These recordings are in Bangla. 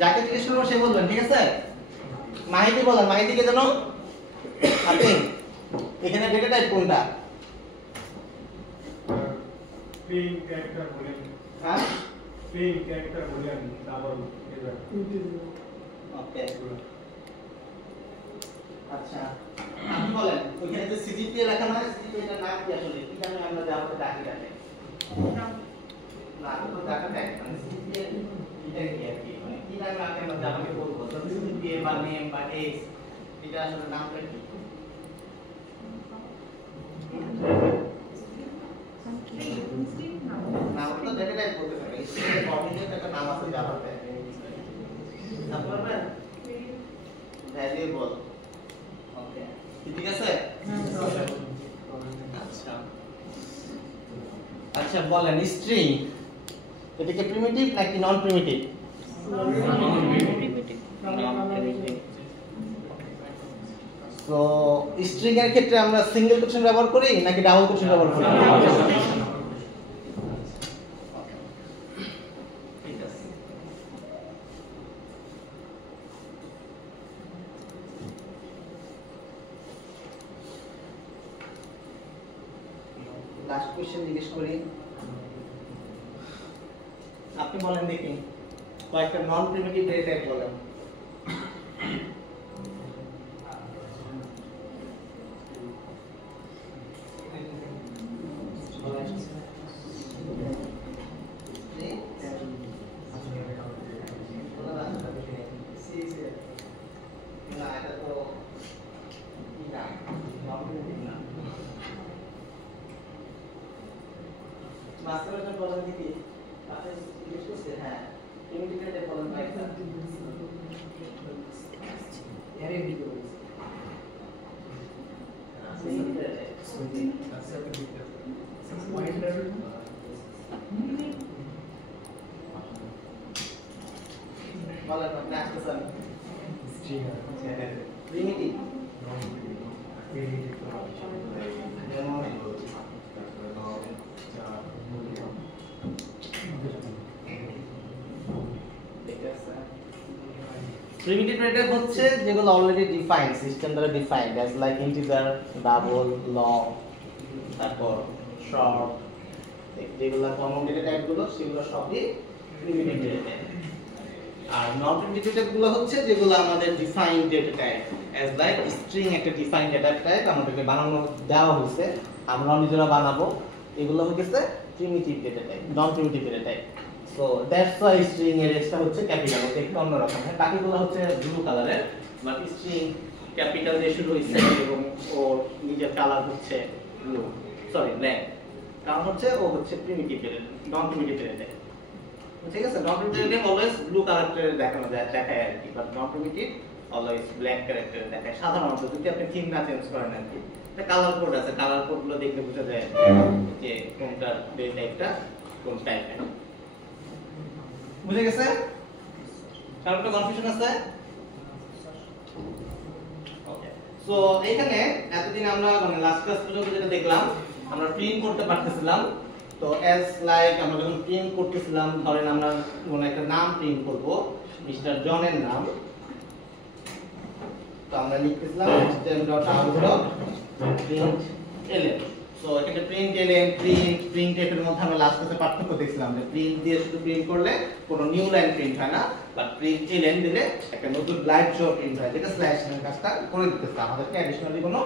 যাকে জিজ্ঞেস করবো সে বলবেন, ঠিক আছে? মাহিতি বলেন, মাহিতিকে জানো আপনি? এখানে ডেটা টাইপ কোনটা? প্লেন ক্যারেক্টার বলেন। হ্যাঁ, প্লেন ক্যারেক্টার বলেন, তারপর ওকে। আচ্ছা, আপনি বলেন ওখানে যে সিজিপি লেখা না, সিজিপি এর নাম কি আসলে? কি জানেন আমরা জাভাতে ডাকি ডাকে? না, তো ডাটা টাইপ মানে সিজিপি এর এটা কি আর কি? মানে কি নামে আমরা জাভাকে বলবো? সিজিপি বা নেম বা এক্স, এটা আসলে নামটা কি? নাম তো ডেটা টাইপ বলতে পারে। স্ট্রিং কর্ডিনেট একটা নাম আছে জাভাতে। তারপর ভ্যারিয়েবল। ওকে, ঠিক আছে? আচ্ছা আচ্ছা, বলেন স্ট্রিং এটা কি প্রিমিটিভ নাকি নন প্রিমিটিভ? তো স্ট্রিং এর ক্ষেত্রে আমরা সিঙ্গেল কোটেশন ব্যবহার করি নাকি ডাবল কোটেশন ব্যবহার করি? লাস্ট কোশ্চেন জিজ্ঞেস করি, আপনি বলেন দেখি কয়েকটা নন প্রিমিটিভ ডেটা টাইপ বলেন। না, এটা তো না, নন প্রিমিটিভ না। মাস্টারের জন্য বলেন দেখি, আপনি জিজ্ঞেস করছেন, হ্যাঁ প্রিমিটিভ ডেটা টাইপ বলেন কয়েকটা। অ্যারে ভিডিও বলেন আপনি আসতেছেন। প্রিমিটিভ প্রিমিটিভ ডেটা টাইপ হচ্ছে যেগুলো অলরেডি ডিফাইন্ড, সিস্টেম দ্বারা defined, as like integer, double, long, তারপর শর্ট, যেগুলো কমন ডেটা টাইপ গুলো সেগুলো সবই প্রিমিটিভ ডেটা টাইপ। আর নন প্রিমিটিভ ডেটা গুলো হচ্ছে যেগুলো আমাদের defined data type, as like string একটা ডিফাইন্ড ডেটা টাইপ আমাদেরকে বানানো দেওয়া হয়েছে, আমরাও নিজেরা বানাবো, এগুলো হচ্ছে primitive data type, non primitive data type. So that's why string এর এসটা হচ্ছে ক্যাপিটাল, ওটা একটু অন্যরকম। হ্যাঁ, বাকিগুলো হচ্ছে ব্লু কালারের, বাট স্ট্রিং ক্যাপিটাল দিয়ে শুরু হয়েছে এবং ওর নিজের কালার হচ্ছে ব্লু, সরি ব্ল্যাক, কারণ হচ্ছে ও হচ্ছে primitive data, non primitive data type. ঠিক আছে, non primitive data always blue ক্যারেক্টারে দেখানো যায়, দেখায় আর কি, but non primitive always black ক্যারেক্টারে দেখায় সাধারণত, যদি আপনি থিম না চেঞ্জ করেন আর কি। এটা কালার কোড আছে, কালার কোডগুলো দেখলে বোঝা যায় যে কোনটা ডেটা টাইপটা কোন টাইপের। বুঝে গেছে? কারণ তো কনফিউশন আছে? ওকে, সো এখানে এতদিন আমরা মানে লাস্ট ক্লাস পর্যন্ত যেটা দেখলাম, আমরা প্রিন্ট করতে পারতেছিলাম। তো অ্যাজ লাইক আমরা যখন প্রিন্ট করতেছিলাম, ধরেন আমরা কোনো একটা নাম প্রিন্ট করব, মিস্টার জনের নাম, তো আমরা লিখতেছিলাম html.out.println। সো এখানে println, printf এর মধ্যে আমরা লাস্ট ক্লাসে পার্থক্য দেখছিলাম যে প্রিন্ট দিয়ে শুধু প্রিন্ট করলে কোনো নিউ লাইন প্রিন্ট হয় না, বাট println দিলে একটা নতুন লাইন শো প্রিন্ট হয়, যেটা স্ল্যাশ এর কাজটা করে দিতেছে, আমাদেরকে অ্যাডিশনালি কোনো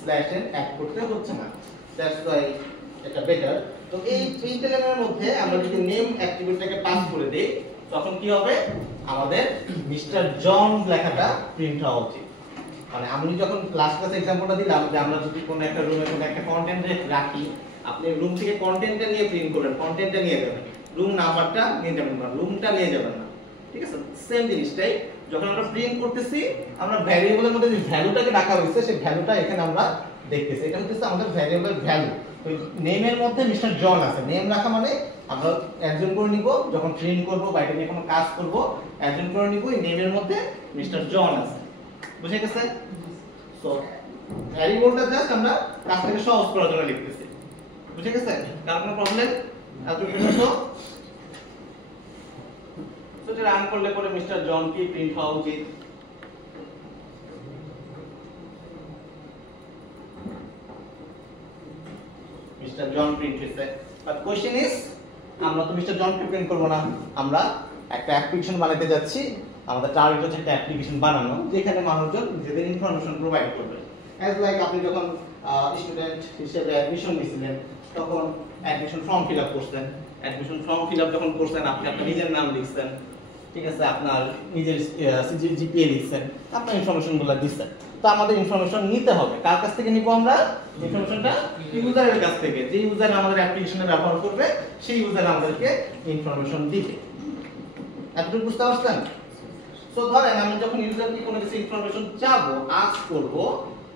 স্ল্যাশ এন অ্যাড করতে হচ্ছে না। দ্যাটস ওয়াই এটা বেটার। তো এই println এর মধ্যে আমরা যদি নেম অ্যাট্রিবিউটটাকে পাস করে দেই, তখন কি হবে? আমাদের মিস্টার জন লেখাটা প্রিন্ট হওয়া উচিত। মানে আমি যখন লাস্ট ক্লাসে एग्जांपलটা দিলাম যে আমরা যদি কোনো একটা রুমে কোনো একটা কন্টেন্ট রাখি, আপনি রুম থেকে কন্টেন্টটা নিয়ে প্রিন্ট করবেন, কন্টেন্টটা নিয়ে যাবেন, রুম নাম্বারটা নিয়ে যাবেন না, রুমটা নিয়ে যাবেন না। ঠিক আছে, সেম জিনিসটাই যখন আমরা প্রিন্ট করতেছি, আমরা ভ্যারিয়েবলের মধ্যে যে ভ্যালুটাকে রাখা হয়েছে সেই ভ্যালুটা এখানে আমরা দেখতেছি। এটা হচ্ছে আমাদের ভ্যারিয়েবল ভ্যালু। তো নেমের মধ্যে মিস্টার জন আছে। নেম রাখা মানে আমরা অ্যাজিউম করে নিব যখন প্রিন্ট করব বা এটা নিয়ে কোনো কাজ করব, অ্যাজিউম করে নিব এই নেমের মধ্যে মিস্টার জন আছে। বুঝে গেছে? সো ভ্যারিয়েবলটা জাস্ট আমরা কাজটাকে সহজ করার জন্য লিখতেছি। বুঝে গেছে? কার কোনো প্রবলেম? এতটুকু তো এটা রান করলে পরে মিস্টার জন কি প্রিন্ট হওয়া উচিত? মিস্টার জন প্রিন্ট হয়েছে। বাট কোশ্চেন ইজ আমরা তো মিস্টার জন প্রিন্ট করব না, আমরা একটা অ্যাপ্লিকেশন বানাতে যাচ্ছি। আমাদের টার্গেট হচ্ছে একটা অ্যাপ্লিকেশন বানানো যেখানে মানুষজন নিজেদের ইনফরমেশন প্রোভাইড করবে। অ্যাজ লাইক আপনি যখন স্টুডেন্ট হিসেবে অ্যাডমিশন নিয়েছিলেন তখন অ্যাডমিশন ফর্ম ফিল আপ করছেন। অ্যাডমিশন ফর্ম ফিল আপ যখন করছেন আপনি আপনার নিজের নাম লিখছেন, ঠিক আছে, আপনার নিজের জিপিএ লিখছেন, আপনার ইনফরমেশনগুলো দিচ্ছেন। তো আমাদের ইনফরমেশন নিতে হবে। কার কাছ থেকে নিব আমরা? ইনফরমেশনটা ইউজারের কাছ থেকে। যে ইউজার আমাদের অ্যাপ্লিকেশনে ব্যবহার করবে সেই ইউজার আমাদেরকে ইনফরমেশন দিবে। এতটুকু বুঝতে পারছেন? সো ধরেন আমি যখন ইউজারকে কোনো কিছু ইনফরমেশন চাবো, আস্ক করব,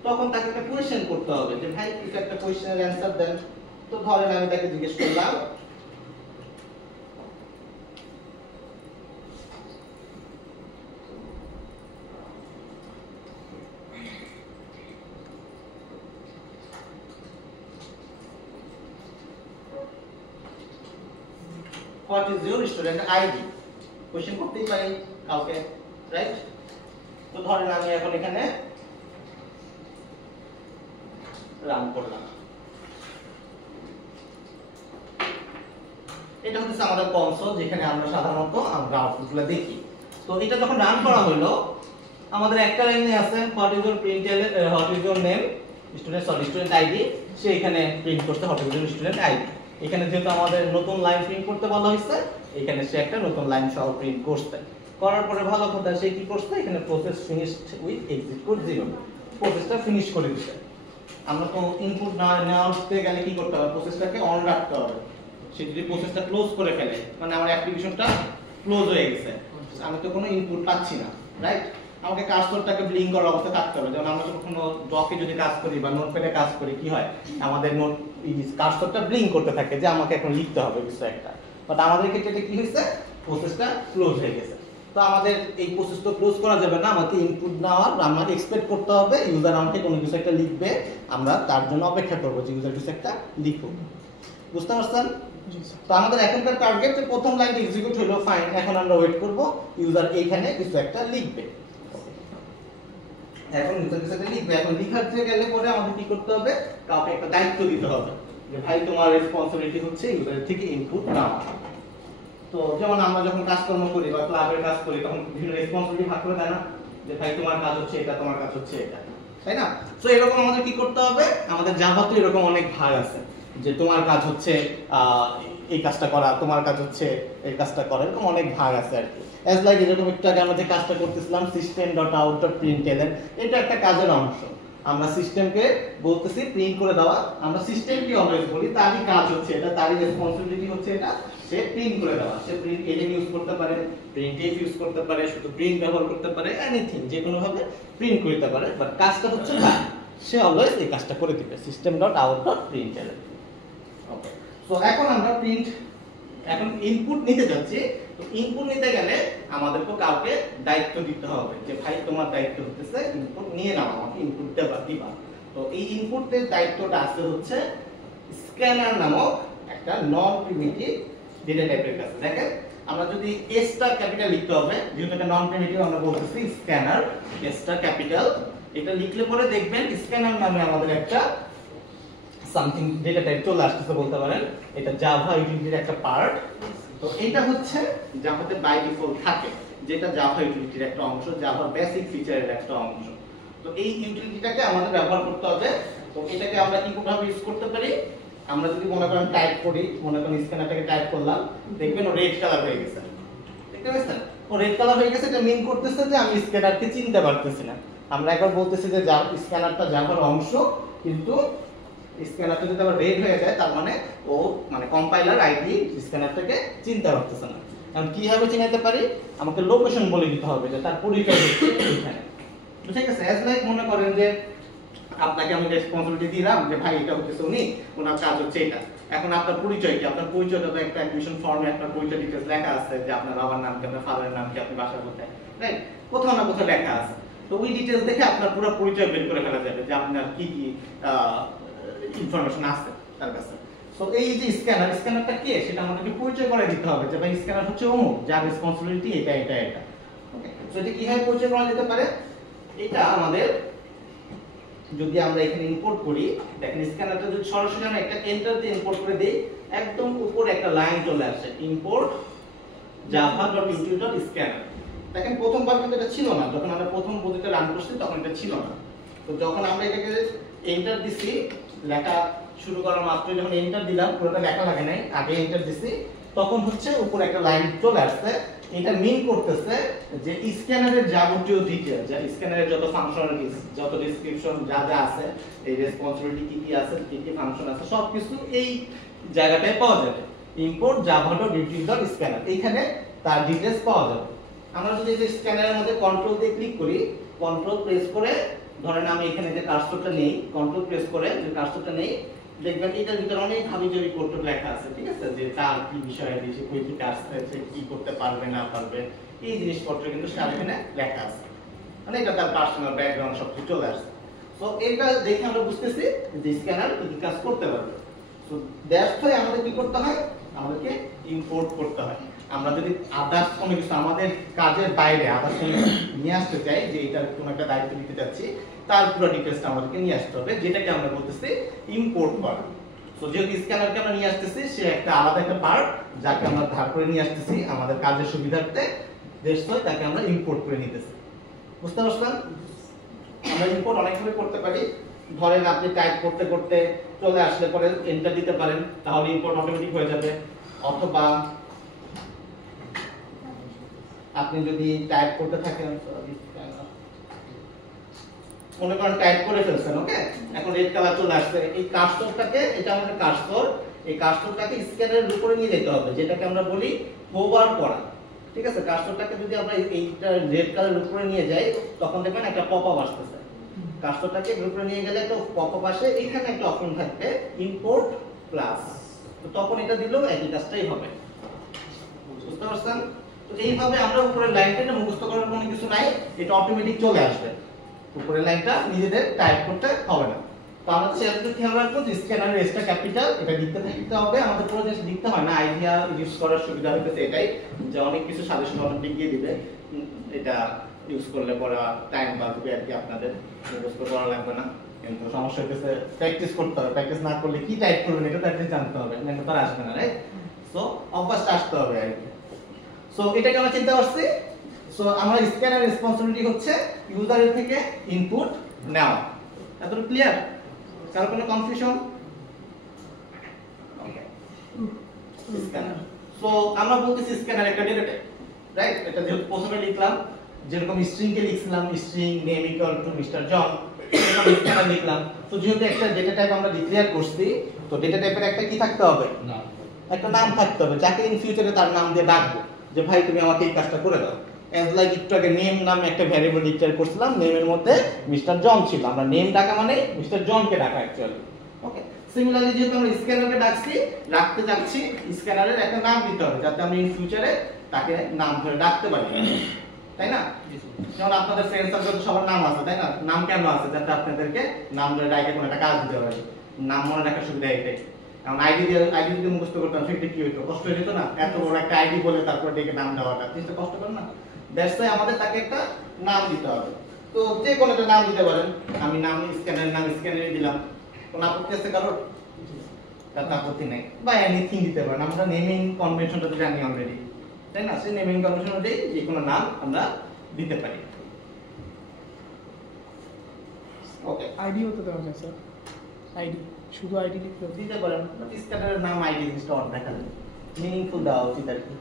তখন তাকে একটা কোশ্চেন করতে হবে যে ভাই কিছু একটা কোশ্চেনের অ্যানসার দেন। তো ধরেন আমি তাকে জিজ্ঞেস করলাম what is your student ID? Question করতেই পারি কাউকে, রাইট? তো ধরেন আমি এখন এখানে রান করলাম। এটা হচ্ছে আমাদের কনসোল যেখানে আমরা সাধারণত আমরা আউটপুটগুলো দেখি। তো এটা যখন রান করা হলো আমাদের একটা লাইনে আছে what is your what is your name student ID, সে এখানে প্রিন্ট করতে what is your student ID। এখানে যেহেতু আমাদের নতুন লাইন প্রিন্ট করতে বলা হয়েছে এখানে সে একটা নতুন লাইন সহ প্রিন্ট করতে করার পরে ভালো কথা সে কি করছে এখানে process finished with exit code 0, প্রসেসটা ফিনিশ করে দিয়েছে। আমরা তো ইনপুট না আসতে গেলে কি করতে হবে? প্রসেসটাকে অন রাখতে হবে। সে যদি প্রসেসটা ক্লোজ করে ফেলে মানে আমার অ্যাপ্লিকেশনটা ক্লোজ হয়ে গেছে, আমি তো কোনো ইনপুট পাচ্ছি না, রাইট? আমাকে কার্সরটাকে ব্লিঙ্ক করার অবস্থায় থাকতে হবে। যেমন আমরা যখন কোনো ডকে যদি কাজ করি বা নোটপ্যাডে কাজ করি কি হয় আমাদের নোট কার্সরটা ব্লিঙ্ক করতে থাকে যে আমাকে এখন লিখতে হবে কিছু একটা। বাট আমাদের ক্ষেত্রে এটা কি হয়েছে? প্রসেসটা ক্লোজ হয়ে গেছে। তো আমাদের এই প্রসেসটা ক্লোজ করা যাবে না, আমাকে ইনপুট নেওয়ার আমাকে এক্সপেক্ট করতে হবে ইউজার আমাকে কোনো কিছু একটা লিখবে, আমরা তার জন্য অপেক্ষা করব যে ইউজার কিছু একটা লিখুক। বুঝতে পারছেন? তো আমাদের এখনকার টার্গেট যে প্রথম লাইনটা এক্সিকিউট হলো, ফাইন, এখন আমরা ওয়েট করব ইউজার এইখানে কিছু একটা লিখবে। এখন ইউজার কিছু একটা লিখবে, এখন লিখাতে গেলে পরে আমাদের কি করতে হবে? কাউকে একটা দায়িত্ব দিতে হবে যে ভাই তোমার রেসপন্সিবিলিটি হচ্ছে ইউজারের থেকে ইনপুট নাও। তো যেমন আমরা যখন কাজকর্ম করি বা ক্লাবের কাজ করি তখন বিভিন্ন রেসপন্সিবিলিটি ভাগ করে দেয় না যে ভাই তোমার কাজ হচ্ছে এটা, তোমার কাজ হচ্ছে এটা, তাই না? সো এরকম আমাদের কি করতে হবে? আমাদের জাভাতে এরকম অনেক ভাগ আছে যে তোমার কাজ হচ্ছে এই কাজটা করা, তোমার কাজ হচ্ছে এই কাজটা করা, এরকম অনেক ভাগ আছে আর কি। অ্যাজ লাইক এরকম একটু আগে আমরা যে কাজটা করতেছিলাম system.out.println, এটা একটা কাজের অংশ। আমরা সিস্টেমকে বলতেছি প্রিন্ট করে দেওয়া, আমরা সিস্টেমকে অলওয়েজ বলি তারই কাজ হচ্ছে এটা, তারই রেসপন্সিবিলিটি হচ্ছে এটা, সে প্রিন্ট করে দেওয়া। সে প্রিন্ট এলিম ইউজ করতে পারে, প্রিন্ট এফ ইউজ করতে পারে, শুধু প্রিন্ট ব্যবহার করতে পারে, এনিথিং যে কোনো ভাবে প্রিন্ট করতে পারে, বাট কাজটা হচ্ছে না সে অলওয়েজ এই কাজটা করে দিবে system.out.println। ওকে, সো এখন আমরা এখন ইনপুট নিতে যাচ্ছি। তো ইনপুট নিতে গেলে আমাদেরকে কাউকে দায়িত্ব দিতে হবে যে ভাই তোমার দায়িত্ব হচ্ছে ইনপুট নিয়ে নাও, আমাকে ইনপুট দিবা। তো এই ইনপুটের দায়িত্বটা আছে হচ্ছে স্ক্যানার নামক একটা নন প্রিমিটিভ ডেটা টাইপের কাছে। দেখেন আমরা যদি এসটা ক্যাপিটাল লিখতে হবে, যেহেতু এটা নন প্রিমিটিভ আমরা বলতেছি স্ক্যানার, এসটা ক্যাপিটাল, এটা লিখলে পরে দেখবেন স্ক্যানার নামে আমাদের একটা সামথিং ডেটা টাইপ চলে আসতেছে বলতে পারেন। এটা জাভা ইউটিলিটির একটা পার্ট। তো এটা হচ্ছে জাভাতে বাই ডিফল্ট থাকে, যেটা জাভা ইউটিলিটির একটা অংশ, জাভা বেসিক ফিচারের একটা অংশ। তো এই ইউটিলিটিটাকে আমাদের ব্যবহার করতে হবে। তো এটাকে আমরা কি ভাবে ইউজ করতে পারি? আমরা যদি মনে করেন টাইপ করি, মনে করেন স্ক্যানারটাকে টাইপ করলাম, দেখবেন ও রেড কালার হয়ে গেছে। দেখতে পাচ্ছেন ও রেড কালার হয়ে গেছে, এটা মিন করতেছে যে আমি স্ক্যানারকে চিনতে পারতেছি না। আমরা একবার বলতেছি যে স্ক্যানারটা জাভার অংশ, কিন্তু স্ক্যানারটা যদি আবার রেড হয়ে যায় তার মানে ও কম্পাইলার আইডি স্ক্যানারটাকে চিনতে পারতেছে না। এখন কিভাবে চিনাতে পারি? আমাকে লোকেশন বলে দিতে হবে যে তার পরিচয় হচ্ছে এখানে। ঠিক আছে, অ্যাজ লাইক মনে করেন যে আপনাকে আমি রেসপন্সিবিলিটি দিলাম যে ভাই এটা হচ্ছে উনি, ওনার কাজ হচ্ছে এটা। এখন আপনার পরিচয় কি? আপনার পরিচয়টা তো একটা অ্যাডমিশন ফর্মে একটা পরিচয় ডিটেইলস লেখা আছে যে আপনার বাবার নাম কি, আপনার ফাদারের নাম কি, আপনি বাসা কোথায়, রাইট? কোথাও না কোথাও লেখা আছে। তো ওই ডিটেইলস দেখে আপনার পুরো পরিচয় বের করে ফেলা যাবে যে আপনার কি কি ইনফরমেশন আছে তার কাছে। সো এই যে স্ক্যানারটা কি সেটা আমাদেরকে পরিচয় করে দিতে হবে যে ভাই স্ক্যানার হচ্ছে অমুক, যার রেসপন্সিবিলিটি এটা এটা এটা। ওকে, সো এটা কিভাবে পরিচয় করা যেতে পারে? এটা আমাদের যদি আমরা এখানে ইম্পোর্ট করি, দেখেন স্ক্যানারটা যদি সরাসরি আমরা একটা এন্টার দিয়ে ইম্পোর্ট করে দেই, একদম উপরে একটা লাইন চলে আসে, ইম্পোর্ট java.util.scanner। দেখেন প্রথমবার কিন্তু এটা ছিল না, যখন আমরা প্রথম প্রজেক্টে রান করছি তখন এটা ছিল না। তো যখন আমরা এটাকে এন্টার দিছি, লেখা শুরু করার মাত্রই যখন এন্টার দিলাম, পুরোটা লেখা লাগে নাই, আগে এন্টার দিছি, তখন হচ্ছে উপরে একটা লাইন চলে আসছে। এটা মিন করতেছে যে স্ক্যানারের যাবতীয় ডিটেইলস, যে স্ক্যানারের যত ফাংশনালিটিস, যত ডেসক্রিপশন যা যা আছে, এই রেসপন্সিবিলিটি কি কি আছে, কি কি ফাংশন আছে, সবকিছু এই জায়গাটায় পাওয়া যাবে। ইম্পোর্ট java.util.scanner, এইখানে তার ডিটেইলস পাওয়া যাবে। আমরা যদি এই স্ক্যানারের মধ্যে কন্ট্রোল দিয়ে ক্লিক করি, কন্ট্রোল প্রেস করে ধরেন আমি এখানে যে কার্সরটা নেই, কন্ট্রোল প্রেস করে যে কার্সরটা নেই, দেখবেন এটার ভিতরে অনেক হাবিজাবি কোড লেখা আছে, ঠিক আছে? যে তার কি বিষয়ে দিয়েছে, কই কি কাজ করেছে, কি করতে পারবে না পারবে, এই জিনিসপত্র কিন্তু সারা এখানে লেখা আছে। মানে এটা তার পার্সোনাল ব্যাকগ্রাউন্ড সব কিছু চলে আসছে। সো এটা দেখে আমরা বুঝতেছি যে স্ক্যানার কি কাজ করতে পারবে। সো দ্যাটস ওয়াই আমাদের কি করতে হয়, আমাদেরকে ইম্পোর্ট করতে হয়। আমরা যদি আদার্স কোনো কিছু আমাদের কাজের বাইরে আদার্স কোনো নিয়ে আসতে চাই, যে এটার কোনো একটা দায়িত্ব নিতে যাচ্ছি, তার পুরো ডিটেইলসটা আমাদেরকে নিয়ে আসতে হবে, যেটাকে আমরা বলতেছি ইম্পোর্ট করা। সো যেহেতু স্ক্যানারকে আমরা নিয়ে আসতেছি, সে একটা আলাদা একটা পার্ট যাকে আমরা ধার করে নিয়ে আসতেছি আমাদের কাজের সুবিধার্থে, দ্যাটস ওয়াই তাকে আমরা ইম্পোর্ট করে নিতেছি। বুঝতে পারছেন? আমরা ইম্পোর্ট অনেকভাবে করতে পারি। ধরেন আপনি টাইপ করতে করতে চলে আসলে পরে এন্টার দিতে পারেন, তাহলে ইম্পোর্ট অটোমেটিক হয়ে যাবে। অথবা আপনি যদি টাইপ করতে থাকেন, মনে করেন টাইপ করে ফেলছেন, ওকে, এখন রেড কালার চলে আসছে, এই কার্সরটাকে, এটা আমাদের কার্সর, এই কার্সরটাকে স্ক্যানারের উপরে নিয়ে যেতে হবে, যেটাকে আমরা বলি হোভার করা, ঠিক আছে? কার্সরটাকে যদি আমরা এইটা রেড কালারের উপরে নিয়ে যাই, তখন দেখবেন একটা পপআপ আসতেছে। কার্সরটাকে উপরে নিয়ে গেলে একটা পপআপ আসে, এখানে একটা অপশন থাকবে ইম্পোর্ট প্লাস, তো তখন এটা দিলেও একই কাজটাই হবে। বুঝতে পারছেন? তো এইভাবে আমরা উপরের লাইনটা মুখস্থ করার কোনো কিছু নাই, এটা অটোমেটিক চলে আসবে। উপরের লাইনটা নিজেদের টাইপ করতে হবে না। তো আমাদের সেটা খেয়াল রাখবো যে স্ক্যানারের এসটা ক্যাপিটাল, এটা লিখতে হবে, আমাদের পুরো জিনিস লিখতে হয় না। আইডিয়া ইউজ করার সুবিধা হইতেছে এটাই যে অনেক কিছু সাজেশন অটোমেটিক দিয়ে দিবে, এটা ইউজ করলে পরে টাইম বাঁচবে আর কি, আপনাদের মুখস্থ করা লাগবে না। কিন্তু সমস্যা হইতেছে প্র্যাকটিস করতে হবে, প্র্যাকটিস না করলে কি টাইপ করবেন এটা প্র্যাকটিস জানতে হবে, না তো আসবে না, রাইট? সো অভ্যাসটা আসতে হবে আর কি। সো এটাকে আমরা চিন্তা করছি। সো আমরা স্ক্যানার রেসপন্সিবিলিটি হচ্ছে ইউজারের থেকে ইনপুট নেওয়া। এতটুকু ক্লিয়ার? কারো কোনো কনফিউশন? ওকে, স্ক্যানার। সো আমরা বলতেছি স্ক্যানার একটা ডেটা টাইপ, রাইট? এটা যেহেতু প্রথমে লিখলাম, যেরকম স্ট্রিং কে লিখছিলাম string name equal to mister John, এরকম স্ক্যানার লিখলাম। তো যেহেতু একটা ডেটা টাইপ আমরা ডিক্লেয়ার করছি, তো ডেটা টাইপের একটা কি থাকতে হবে, একটা নাম থাকতে হবে, যাকে ইন ফিউচারে তার নাম দিয়ে ডাকবো যে ভাই তুমি আমাকে এই কাজটা করে দাও। এজ লাইক একটু আগে নেম নামে একটা ভ্যারিয়েবল ডিক্লেয়ার করছিলাম, নেমের মধ্যে মিস্টার জন ছিল, আমরা নেম ডাকা মানে মিস্টার জনকে ডাকা অ্যাকচুয়ালি। ওকে, সিমিলারলি যেহেতু আমরা স্ক্যানারকে ডাকছি, রাখতে যাচ্ছি, স্ক্যানারের একটা নাম দিতে হবে যাতে আমরা ইন ফিউচারে তাকে নাম ধরে ডাকতে পারি, তাই না? যেমন আপনাদের ফ্রেন্ড সার্কেল সবার নাম আছে, তাই না? নাম কেন আছে? যাতে আপনাদেরকে নাম ধরে ডাকে কোনো একটা কাজ দিতে পারে, নাম মনে রাখার সুবিধা এটাই। কারণ আইডি যদি মুখস্থ করতাম সেটা কি হইতো, কষ্ট হয়ে যেত না? এত বড় একটা আইডি বলে তারপর ডেকে নাম দেওয়াটা জিনিসটা কষ্টকর না? দ্যাটস ওয়াই আমাদের তাকে একটা নাম দিতে হবে। তো যে কোনো একটা নাম দিতে পারেন, আমি নাম স্ক্যানারের নাম স্ক্যানারই দিলাম, কোনো আপত্তি আছে কারোর? তার আপত্তি নেই। বা এনিথিং দিতে পারেন, আমরা নেমিং কনভেনশনটা তো জানি অলরেডি, তাই না? সেই নেমিং কনভেনশন অনুযায়ী যে কোনো নাম আমরা দিতে পারি। ওকে, আইডি হতে দেওয়া যায় স্যার, আইডি শুধু আইডি লিখতে হবে। দিতে পারেন, বাট স্ক্যানারের নাম আইডি জিনিসটা অন দেখা যায়, মিনিংফুল দেওয়া উচিত আর কি।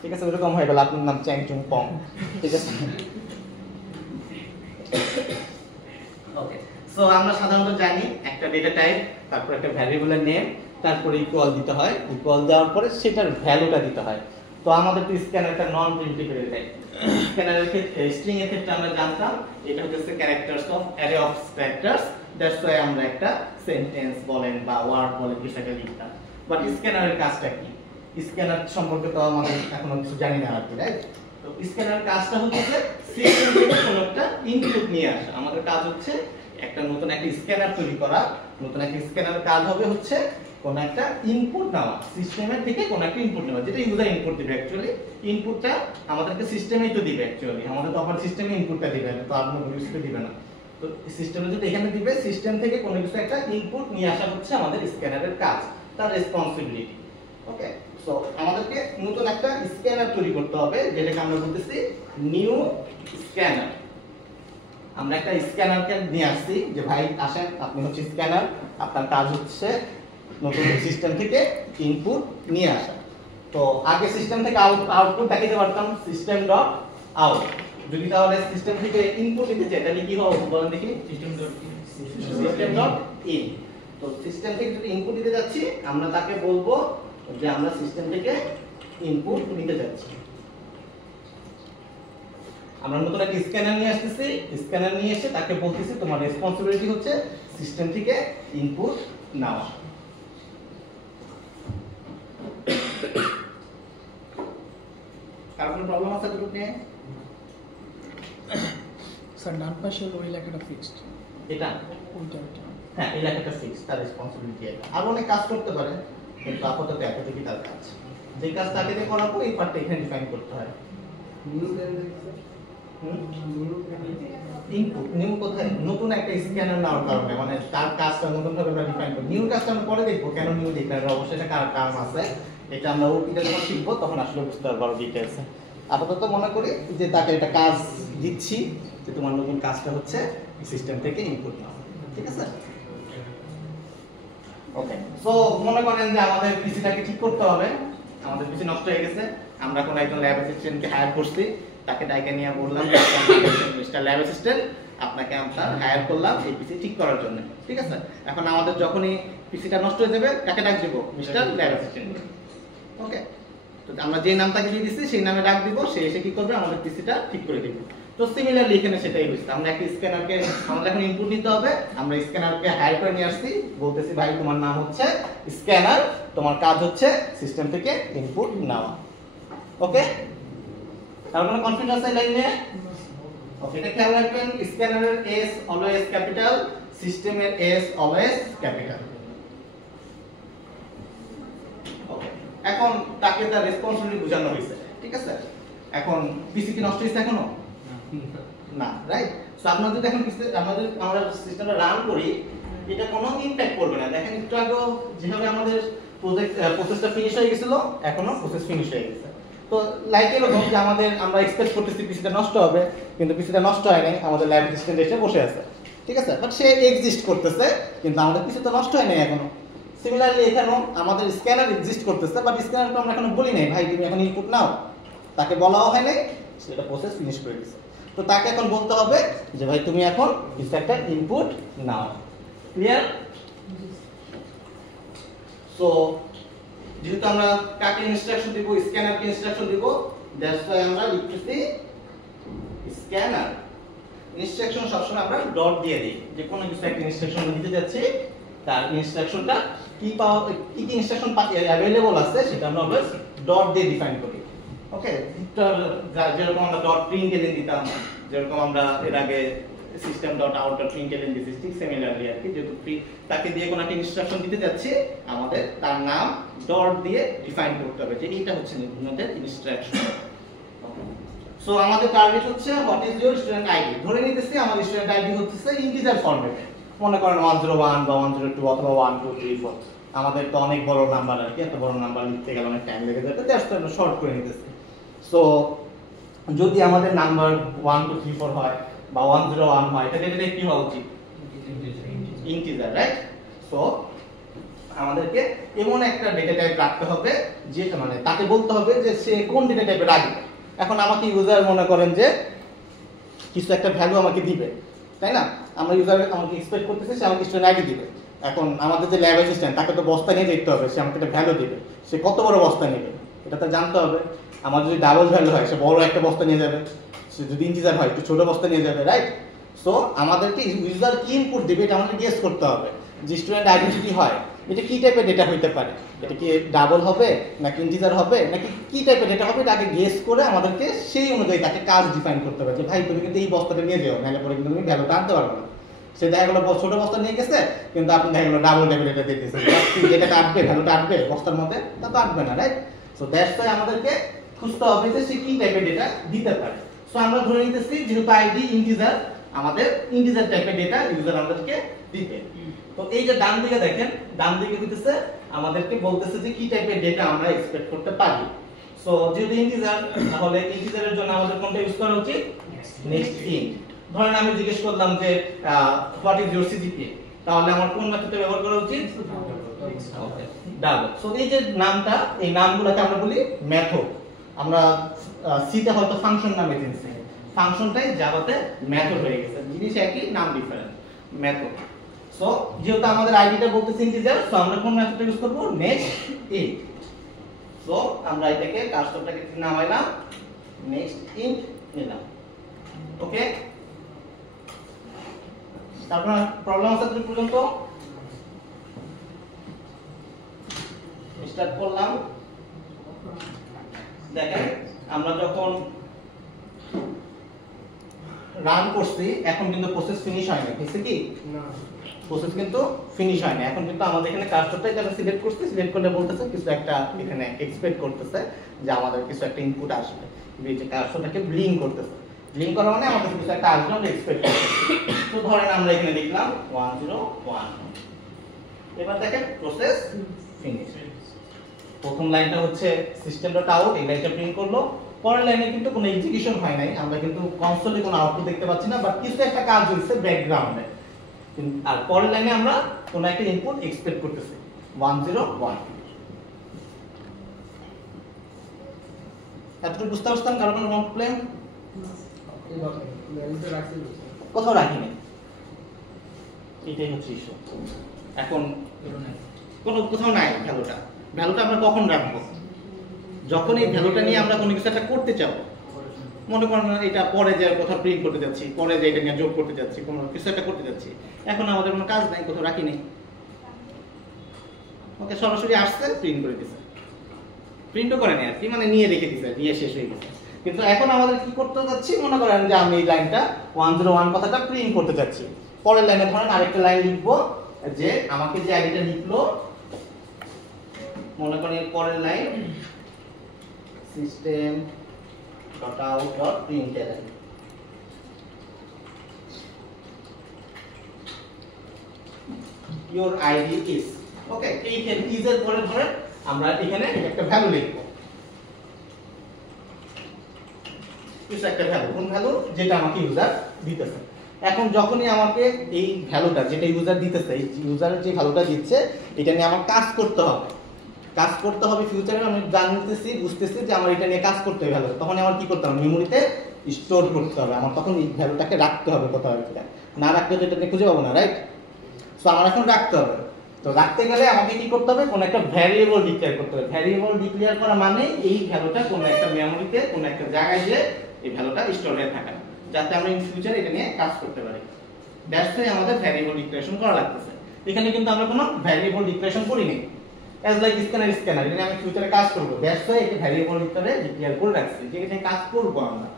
ঠিক আছে, ওরকম হয়ে গেল আপনার নাম চ্যাং চুং পং, ঠিক আছে? ওকে, সো আমরা সাধারণত জানি একটা ডেটা টাইপ, তারপর একটা ভ্যারিয়েবলের নেম, তারপরে ইকুয়াল দিতে হয়, ইকুয়াল দেওয়ার পরে সেটার ভ্যালুটা দিতে হয়। তো আমাদের তো স্ক্যানার একটা নন প্রিন্টেবল টাইপ। স্ক্যানারের ক্ষেত্রে স্ট্রিং এর ক্ষেত্রে আমরা জানতাম এটা হচ্ছে characters of array of characters, that's why আমরা একটা সেন্টেন্স বলেন বা ওয়ার্ড বলেন কিছু একটা লিখতাম। বাট স্ক্যানারের কাজটা কি? স্ক্যানার সম্পর্কে তো আমাদের এখনো কিছু জানি না আর কি, রাইট? তো স্ক্যানারের কাজটা হচ্ছে সিস্টেম থেকে কোনো একটা ইনপুট নিয়ে আসা। আমাদের কাজ হচ্ছে একটা নতুন একটা স্ক্যানার তৈরি করা। নতুন একটা স্ক্যানারের কাজ হবে হচ্ছে কোন একটা ইনপুট নেওয়া, সিস্টেমের থেকে কোন একটা ইনপুট নেওয়া, যেটা ইউজার ইনপুট দিবে। অ্যাকচুয়ালি ইনপুটটা আমাদেরকে সিস্টেমেই তো দিবে, অ্যাকচুয়ালি আমাদের তো অপারেটিং সিস্টেমে ইনপুটটা দিবে না, তো আপনার কোনো কিছু দিবে না। তো সিস্টেমে যদি এখানে দিবে, সিস্টেম থেকে কোনো কিছু একটা ইনপুট নিয়ে আসা হচ্ছে আমাদের স্ক্যানারের কাজ, তার রেসপন্সিবিলিটি। ওকে, সো আমাদেরকে নতুন একটা স্ক্যানার তৈরি করতে হবে, যেটাকে আমরা বলতেছি নিউ স্ক্যানার। আমরা একটা স্ক্যানারকে নিয়ে আসছি যে ভাই আসেন আপনি হচ্ছে স্ক্যানার, আপনার কাজ হচ্ছে নতুন সিস্টেম থেকে ইনপুট নিয়ে আসা। তো আগে সিস্টেম থেকে আউটপুট দেখাতে পারতাম সিস্টেম ডট আউট। যদি তাহলে সিস্টেম থেকে ইনপুট নিতে চাই তাহলে কি হবে বলেন দেখি? System dot in. তো সিস্টেম থেকে যদি ইনপুট দিতে যাচ্ছি আমরা তাকে বলবো যে আমরা সিস্টেম থেকে ইনপুট নিতে যাচ্ছি। আমরা নতুন একটা স্ক্যানার নিয়ে আসতেছি, স্ক্যানার নিয়ে এসে তাকে বলতেছি তোমার রেসপন্সিবিলিটি হচ্ছে সিস্টেম থেকে ইনপুট নেওয়া। কার কোনো প্রবলেম আছে গ্রুপ নিয়ে? স্যার ডান পাশের ওই লেখাটা ফিক্সড, এটা ওইটা হ্যাঁ, এই লেখাটা ফিক্স, তার রেসপন্সিবিলিটি এটা। আর অনেক কাজ করতে পারে, কিন্তু আপাতত এতটুকুই তার কাজ। যে কাজ তাকে দিয়ে করাবো এই পার্টটা এখানে ডিফাইন করতে হয়। ইনপুট নিউ কোথায়? নতুন একটা স্ক্যানার নেওয়ার কারণে, মানে তার কাজটা নতুন ভাবে আমরা ডিফাইন করি। নিউ কাজটা আমরা পরে দেখবো, কেন নিউ দেখলাম অবশ্যই এটা কারণ আছে। এটা আমরা ওটিটা যখন শিখবো তখন আসলে বুঝতে পারবো ডিটেইলস। আপাতত মনে করি যে তাকে একটা কাজ দিচ্ছি যে তোমার নতুন কাজটা হচ্ছে সিস্টেম থেকে ইনপুট নেওয়া, ঠিক আছে? ওকে, সো মনে করেন যে আমাদের পিসিটাকে ঠিক করতে হবে। আমাদের পিসি নষ্ট হয়ে গেছে, আমরা কোন একজন ল্যাব অ্যাসিস্ট্যান্টকে হায়ার করছি, তাকে ডাইকে নিয়ে বললাম মিস্টার ল্যাব অ্যাসিস্ট্যান্ট আপনাকে আমরা হায়ার করলাম এই পিসি ঠিক করার জন্য, ঠিক আছে? এখন আমাদের যখনই পিসিটা নষ্ট হয়ে যাবে কাকে ডাক দিব? Mister lab assistant. ওকে, তো আমরা যে নামটাকে দিয়ে দিচ্ছি সেই নামে ডাক দিব, সে এসে কি করবে? আমাদের পিসিটা ঠিক করে দিবে। তো সিমিলারলি এখানে সেটাই হচ্ছে, আমরা একটা স্ক্যানারকে আমাদের এখন ইনপুট নিতে হবে। আমরা স্ক্যানারকে হায়ার করে নিয়ে আসছি, বলতেছি ভাই তোমার নাম হচ্ছে স্ক্যানার, তোমার কাজ হচ্ছে সিস্টেম থেকে ইনপুট নেওয়া। ওকে, আর কোনো কনফিউশন আছে লাইন নিয়ে? ওকে, এটা খেয়াল রাখবেন, স্ক্যানারের এস অলওয়েজ ক্যাপিটাল, সিস্টেমের এস অলওয়েজ ক্যাপিটাল। ওকে, এখন তাকে তার রেসপন্সিবিলিটি বোঝানো হয়েছে, ঠিক আছে? এখন পিসি কি নষ্ট হয়েছে এখনো? না, রাইট? সো আপনারা যদি এখন আমরা সিস্টেমটা রান করি এটা কোনো ইমপ্যাক্ট করবে না। দেখেন একটু আগে যেভাবে আমাদের প্রসেসটা ফিনিশ হয়ে গেছিল, এখনো প্রসেস ফিনিশ হয়ে গেছে। তো লাইক এরকম যে আমরা এক্সপেক্ট করতেছি পিসিটা নষ্ট হবে, কিন্তু পিসিটা নষ্ট হয় নাই, আমাদের ল্যাব অ্যাসিস্ট্যান্ট এসে বসে আছে, ঠিক আছে? বাট সে এক্সিস্ট করতেছে, কিন্তু আমাদের পিসি তো নষ্ট হয় নাই এখনো। সিমিলারলি এখানেও আমাদের স্ক্যানার এক্সিস্ট করতেছে, বাট স্ক্যানারটা আমরা এখনো বলি নাই ভাই তুমি এখন ইনপুট নাও, তাকে বলাও হয় নাই, সেটা প্রসেস ফিনিশ করে দিয়েছে। তো তাকে এখন বলতে হবে যে ভাই তুমি এখন কিছু একটা ইনপুট নাও। ক্লিয়ার? সো যেহেতু আমরা কাকে ইনস্ট্রাকশন দিব, স্ক্যানারকে ইনস্ট্রাকশন দিব, দ্যাটস ওয়াই আমরা লিখতেছি স্ক্যানার। ইনস্ট্রাকশন সবসময় আমরা ডট দিয়ে দিই, যে কোনো কিছু একটা ইনস্ট্রাকশন দিতে যাচ্ছি তার ইনস্ট্রাকশনটা কি কি ইনস্ট্রাকশন অ্যাভেলেবল আছে সেটা আমরা অলওয়েজ ডট দিয়ে ডিফাইন করি। ওকে, যেরকম আমরা ডট প্রিন্টএলএন দিতাম, যেরকম আমরা এর আগে সিস্টেম ডট আউট ডট প্রিন্টএলএন দিয়েছি, ঠিক সিমিলারলি আর কি। যেহেতু তাকে দিয়ে কোনো একটা ইনস্ট্রাকশন দিতে যাচ্ছি, আমাদের তার নাম ডট দিয়ে ডিফাইন করতে হবে যে এটা হচ্ছে আমাদের ইনস্ট্রাকশন। সো আমাদের টার্গেট হচ্ছে what is your student ID. ধরে নিতেছি আমাদের স্টুডেন্ট আইডি হচ্ছে ইন্টিজার ফরম্যাটে, মনে করেন 101 বা 102 অথবা 1 2 3 4। আমাদের তো অনেক বড় নাম্বার আর কি, এত বড় নাম্বার লিখতে গেলে অনেক টাইম লেগে যাবে, জাস্ট আমরা শর্ট করে নিতেছি। সো যদি আমাদের নাম্বার 1 2 3 4 হয় বা 101 হয়, তাহলে এটা কি হওয়া উচিত? Integer, right? সো আমাদেরকে এমন একটা ডেটা টাইপ রাখতে হবে যে মানে তাকে বলতে হবে যে সে কোন ডেটা টাইপে রাখবে। এখন আমাকে ইউজার মনে করেন যে কিছু একটা ভ্যালু আমাকে দিবে, তাই না? আমরা ইউজার আমাকে এক্সপেক্ট করতেছি সে আমাকে স্টুডেন্ট আইডি দিবে। এখন আমাদের যে ল্যাব অ্যাসিস্ট্যান্ট তাকে তো বস্তা নিয়ে দেখতে হবে, সে আমাকে একটা ভ্যালু দিবে, সে কত বড় বস্তা নেবে এটা তো জানতে হবে। আমার যদি ডাবল ভ্যালু হয় সে বড় একটা বস্তা নিয়ে যাবে, সে যদি ইন্টিজার হয় একটু ছোট বস্তা নিয়ে যাবে, রাইট? সো আমাদেরকে ইউজার কি ইনপুট দিবে এটা আমাদের গেস করতে হবে। যে স্টুডেন্ট আইডেন্টিটি হয় এটা কি টাইপের ডেটা হইতে পারে, এটা কি ডাবল হবে নাকি ইন্টিজার হবে নাকি কি টাইপের ডেটা হবে, এটা আগে গেস করে আমাদেরকে সেই অনুযায়ী তাকে কাজ ডিফাইন করতে হবে যে ভাই তুমি কিন্তু এই বস্তাটা নিয়ে যাও, নাহলে পরে কিন্তু তুমি ভ্যালুটা আনতে পারবে না। সে দেখা গেলো ছোট বস্তা নিয়ে গেছে কিন্তু আপনি দেখা গেলো ডাবল টাইপের ডেটা দিয়ে দিয়েছেন, ডেটাটা আটবে, ভ্যালুটা আটবে বস্তার মধ্যে, তা তো আটবে না, রাইট? সো দ্যাটস ওয়াই আমাদেরকে খুঁজতে হবে যে সে কি টাইপের ডেটা দিতে পারে। সো আমরা ধরে নিতেছি যেহেতু আইডি ইন্টিজার, আমাদের ইন্টিজার টাইপের ডেটা ইউজার আমাদেরকে দিবে। তো এই যে ডান দিকে দেখেন, ডান দিকে দিতেছে আমাদেরকে বলতেছে যে কি টাইপের ডেটা আমরা এক্সপেক্ট করতে পারি। সো যেহেতু ইন্টিজার, তাহলে ইন্টিজারের জন্য আমাদের কোনটা ইউজ করা উচিত? Next int. ধরেন আমি জিজ্ঞেস করলাম যে হোয়াট ইজ ইওর সিজিপিএ, তাহলে আমার কোন মেথডটা ব্যবহার করা উচিত? ওকে, ডাবল। সো এই যে নামটা, এই নামগুলোকে আমরা বলি মেথড। আমরা সিতে হয়তো ফাংশন নামে চিনছি, ফাংশনটাই জাভাতে মেথড হয়ে গেছে, জিনিস একই, নাম ডিফারেন্ট, মেথড। সো যেহেতু আমাদের আইডিটা বলতেছি ইন্টিজার, সো আমরা কোন মেথডটা ইউজ করব? Next int. সো আমরা এটাকে কার্সরটাকে নামাইলাম, নেক্সট ইন্ট নিলাম। ওকে, তারপর প্রবলেম আছে কি পর্যন্ত স্টার্ট করলাম। দেখেন আমরা যখন রান করছি এখন কিন্তু প্রসেস ফিনিশ হয় না, ঠিক কি না, প্রসেস কিন্তু ফিনিশ হয় না। এখন কিন্তু আমাদের এখানে কার্সরটাই যারা সিলেক্ট করছে, সিলেক্ট করলে বলতেছে কিছু একটা এখানে এক্সপেক্ট করতেছে যে আমাদের কিছু একটা ইনপুট আসবে, এই যে কার্সরটাকে ব্লিঙ্ক করতেছে, ব্লিঙ্ক করা মানে আমাদের কিছু একটা আসবে আমরা এক্সপেক্ট করতেছি। তো ধরেন আমরা এখানে লিখলাম 101, এবার দেখেন প্রসেস ফিনিশ। প্রথম লাইনটা হচ্ছে সিস্টেম.আউট, এই লাইনটা প্রিন্ট করলো, পরের লাইনে কিন্তু কোনো এক্সিকিউশন হয় নাই, আমরা কিন্তু কনসোলে কোনো আউটপুট দেখতে পাচ্ছি না, বাট কিছু একটা কাজ হইছে ব্যাকগ্রাউন্ডে। আর পরের লাইনে আমরা কোনো একটা ইনপুট এক্সপেক্ট করতেছি 101। এতটুকু বুঝতে পারছেন? কারণ কোনো কমপ্লেন কোথাও রাখিনি, এটাই হচ্ছে ইস্যু। এখন কোনো কোথাও নাই ভ্যালুটা, ভ্যালুটা আমরা কখন রাখবো? যখন এই ভ্যালুটা নিয়ে আমরা কোনো কিছু একটা করতে চাবো, মনে করেন এটা পরে যে কোথাও প্রিন্ট করতে যাচ্ছি, পরে যে এটা নিয়ে যোগ করতে যাচ্ছি, কোনো কিছু একটা করতে যাচ্ছি, এখন আমাদের কোনো কাজ নাই, কোথাও রাখি নেই। ওকে, সরাসরি আসছে প্রিন্ট করে দিছে, প্রিন্টও করে নেই আর কি, মানে নিয়ে রেখে দিছে, নিয়ে শেষ হয়ে গেছে। কিন্তু এখন আমাদের কি করতে যাচ্ছি, মনে করেন যে আমি এই লাইনটা 101 কথাটা প্রিন্ট করতে যাচ্ছি, পরের লাইনে ধরেন আরেকটা লাইন লিখবো যে আমাকে যে আইডিটা লিখলো, মনে করেন এর পরের line system.out.println, your id is, ওকে, এইখানে is এর পরে ধরে আমরা এখানে একটা ভ্যালু লিখব, কিছু একটা ভ্যালু, কোন ভ্যালু? যেটা আমাকে ইউজার দিতেছে। এখন যখনই আমাকে এই ভ্যালুটা যেটা ইউজার দিতেছে, এই ইউজারের যে ভ্যালুটা দিচ্ছে, এটা নিয়ে আমার কাজ করতে হবে, কাজ করতে হবে ফিউচারে। আমি জানতেছি, বুঝতেছি যে আমার এটা নিয়ে কাজ করতে হবে ভ্যালু, তখন আমার কি করতে হবে? মেমোরিতে স্টোর করতে হবে, আমার তখন এই ভ্যালুটাকে রাখতে হবে কোথাও একটা, না রাখলে তো এটা নিয়ে খুঁজে পাবো না, রাইট? সো আমার এখন রাখতে হবে। তো রাখতে গেলে আমাকে কি করতে হবে? কোনো একটা ভ্যারিয়েবল ডিক্লেয়ার করতে হবে। ভ্যারিয়েবল ডিক্লেয়ার করা মানে এই ভ্যালুটা কোনো একটা মেমোরিতে কোনো একটা জায়গায় যে এই ভ্যালুটা স্টোর হয়ে থাকে, যাতে আমরা ইন ফিউচার এটা নিয়ে কাজ করতে পারি। দ্যাটস ওয়াই আমাদের ভ্যারিয়েবল ডিক্লারেশন করা লাগতেছে। এখানে কিন্তু আমরা কোনো ভ্যারিয়েবল ডিক্লারেশন করিনি, অ্যাজ লাইক স্ক্যানার এটা আমি ফিউচারে কাজ করব, দ্যাটস ওয়াই এটা ভ্যারিয়েবল ভিতরে ডিক্লেয়ার করে রাখছি যে এটা কাজ করব আমরা।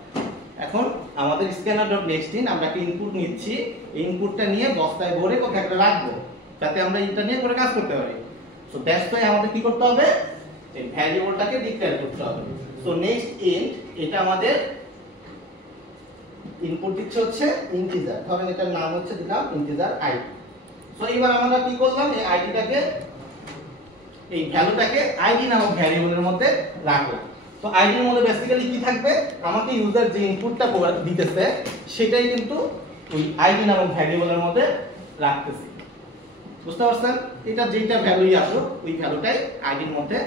এখন আমাদের scanner.nextIn আমরা একটা ইনপুট নিচ্ছি, এই ইনপুটটা নিয়ে বস্তায় ভরে কোথাও একটা রাখবো, যাতে আমরা এটা নিয়ে করে কাজ করতে পারি। সো দ্যাটস ওয়াই আমাদের কি করতে হবে? এই ভ্যারিয়েবলটাকে ডিক্লেয়ার করতে হবে। সো নেক্সট ইন্ট, এটা আমাদের ইনপুট দিচ্ছে হচ্ছে ইন্টিজার, ধরেন এটার নাম হচ্ছে দিলাম ইন্টিজার আইডি। সো এবার আমরা কি করলাম? এই আইডিটাকে, এই ভ্যালুটাকে আইডি নামক ভ্যারিয়েবলের মধ্যে রাখলাম। তো আইডির মধ্যে বেসিক্যালি কি থাকবে? আমাকে ইউজার যে ইনপুটটা দিতেছে সেটাই কিন্তু ওই আইডি নামক ভ্যারিয়েবলের মধ্যে রাখতেছি। বুঝতে পারছেন? এটা যেটা ভ্যালুই আসুক ওই ভ্যালুটাই আইডির মধ্যে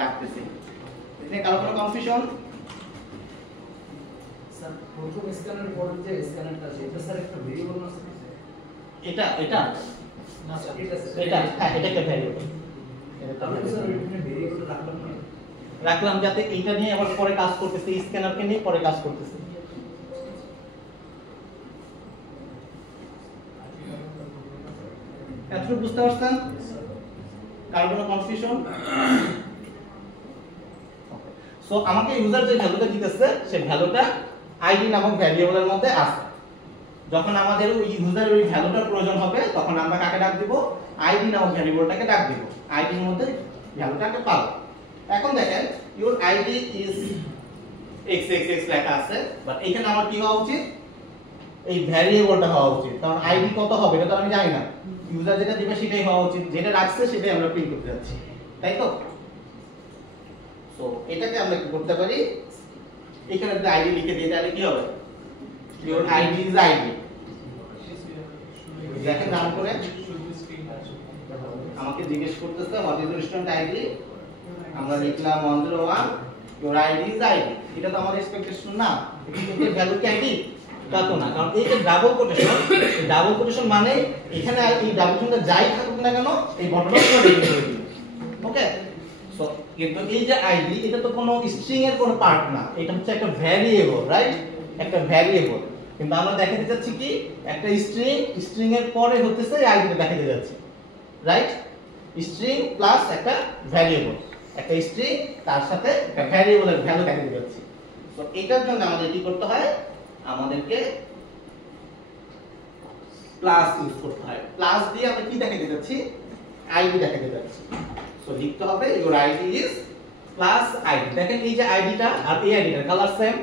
রাখতেছি। এখানে কারো কোনো কনফিউশন? স্যার প্রথম স্ক্যানার পরে যে স্ক্যানারটা আছে এটা স্যার একটা ভেরিয়েবল না স্যার? এটা না স্যার, এটা হ্যাঁ, এটা একটা ভ্যারিয়েবল। তাহলে স্যার এখানে ভেরিয়েবল রাখলাম না। রাখলাম যাতে এইটা নিয়ে আবার পরে কাজ করতেছে, স্ক্যানারকে নিয়ে পরে কাজ করতেছে। এতটুকু বুঝতে পারছেন? কারো কোনো কনফিউশন? সো আমাকে ইউজার যে ভ্যালুটা দিতেছে সেই ভ্যালুটা আইডি নামক ভ্যারিয়েবলের মধ্যে আছে। যখন আমাদের ওই ইউজারের ওই ভ্যালুটার প্রয়োজন হবে তখন আমরা কাকে ডাক দিব? আইডি নামক ভ্যারিয়েবলটাকে ডাক দিব। আইডির মধ্যে ভ্যালুটাকে পাবো। এখন দেখেন ইউর আইডি ইজ xxx লেখা আছে, বাট এখানে আমার কি হওয়া উচিত? এই ভ্যারিয়েবলটা হওয়া উচিত, কারণ আইডি কত হবে এটা তো আমি জানি না। ইউজার যেটা দিবে সেটাই হওয়া উচিত, যেটা রাখছে সেটাই আমরা প্রিন্ট করতে যাচ্ছি, তাই তো? সো এটাকে আমরা কি করতে পারি? এখানে যদি আইডি লিখে দিই তাহলে কি হবে? Your ID is ID. দেখেন নাম করে আমাকে জিজ্ঞেস করতেছে what is your student ID, আমরা লিখলাম 101, ইউর আইডি ইজ আইডি। এটা তো আমাদের এক্সপেকটেশন না, কিন্তু এর ভ্যালু কি আইডি? তা তো না, কারণ এই যে ডাবল কোটেশন, এই ডাবল কোটেশন মানে এখানে এই ডাবল কোটেশনটা যাই থাকুক না কেন এই ঘটনা করে দিবে। ওকে, সো কিন্তু এই যে আইডি এটা তো কোনো স্ট্রিং এর কোনো পার্ট না, এটা হচ্ছে একটা ভ্যারিয়েবল, রাইট? একটা ভ্যারিয়েবল। কিন্তু আমরা দেখাতে যাচ্ছি কি একটা স্ট্রিং এর পরে হতেছে এই আইডিটা দেখাতে যাচ্ছি, রাইট? স্ট্রিং প্লাস একটা ভ্যারিয়েবল, একটা স্ট্রিং তার সাথে একটা ভ্যারিয়েবলের ভ্যালু দেখাতে যাচ্ছি। তো এটার জন্য আমাদের কি করতে হয়? আমাদেরকে প্লাস ইউজ করতে হয়। প্লাস দিয়ে আমরা কি দেখাতে যাচ্ছি? আইডি দেখাতে যাচ্ছি। সো লিখতে হবে your ID is plus ID. দেখেন এই যে আইডিটা আর এই আইডিটার কালার সেম,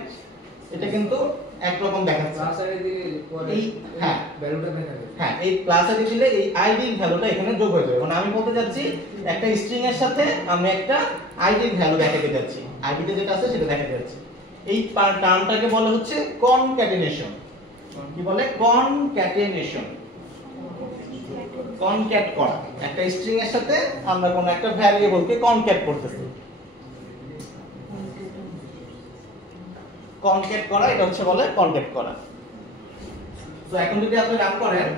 এটা কিন্তু একরকম দেখাচ্ছে। প্লাস আইডি দিয়ে পরে এই হ্যাঁ ভ্যালুটা দেখাবে। হ্যাঁ, এই প্লাস আইডি দিলে এই আইডির ভ্যালুটা এখানে যোগ হয়ে যাবে। মানে আমি বলতে যাচ্ছি একটা স্ট্রিং এর সাথে আমি একটা আইডির ভ্যালু দেখাতে যাচ্ছি, আইডিতে যেটা আছে সেটা দেখাতে যাচ্ছি। এই টার্মটাকে বলে হচ্ছে কনক্যাটেনেশন। কি বলে? কনক্যাটেনেশন। কনক্যাট করা, একটা স্ট্রিং এর সাথে আমরা কোন একটা ভ্যারিয়েবলকে কনক্যাট করতেছি। কনক্যাট করা, এটা হচ্ছে বলে কনক্যাট করা। তো এখন যদি আপনি রান করেন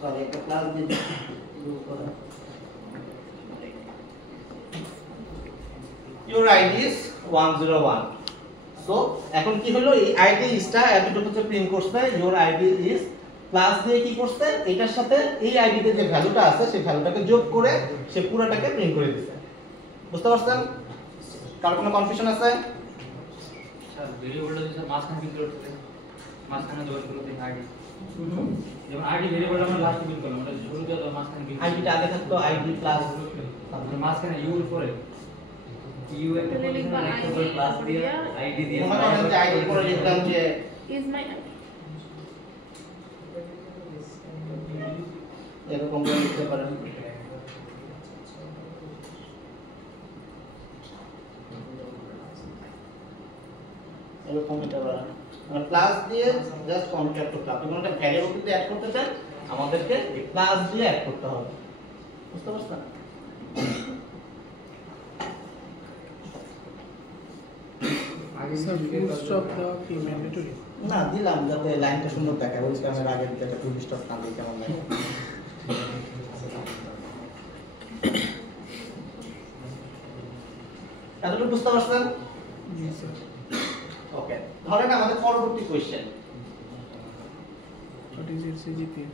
সরি একটা ক্লাস দিন your id is 101। সো এখন কি হলো? এই আইডি ইসটা এতটুকু হচ্ছে প্রিন্ট করছে your id is প্লাস দিয়ে কি করছে? এটার সাথে এই আইডিতে যে ভ্যালুটা আছে সেই ভ্যালুটাকে যোগ করে সে পুরোটাকে প্রিন্ট করে দিয়েছে। বুঝতে পারছেন? কার কোনো কনফিউশন আছে? স্যার ভেরিয়েবলটা যদি স্যার মাঝখানে প্রিন্ট করতে মাঝখানে যোগ করতে আইডি, যেমন আইডি ভেরিয়েবলটা আমরা লাস্টে প্রিন্ট করলাম, ওটা শুরুতে তো মাঝখানে প্রিন্ট আইডিটা আগে থাকতো আইডি প্লাস, তারপরে মাঝখানে ইউ এর পরে ইউ একটা লিখবা পজিশন ID প্লাস দিয়ে আইডি দিয়ে মনে করেন যে আইডি পরে লিখলাম যে is my এরকম করে লিখতে পারেন। এরকম লিখতে পারেন, মানে প্লাস দিয়ে জাস্ট কনক্যাট করতে হবে। কোনো একটা ভ্যারিয়েবল যদি অ্যাড করতে চান আমাদেরকে এই প্লাস দিয়ে অ্যাড করতে হবে। বুঝতে পারছেন? স্যার ফুল স্টপ দেওয়া কি ম্যান্ডেটরি? না, দিলাম যাতে লাইনটা সুন্দর দেখায়। ওই ক্যামেরা আগে দিতে একটা ফুল স্টপ না দিই কেমন লাগে। এতটুকু বুঝতে পারছেন? জি স্যার। ওকে, ধরেন আমাদের পরবর্তী question. What is your CGPA?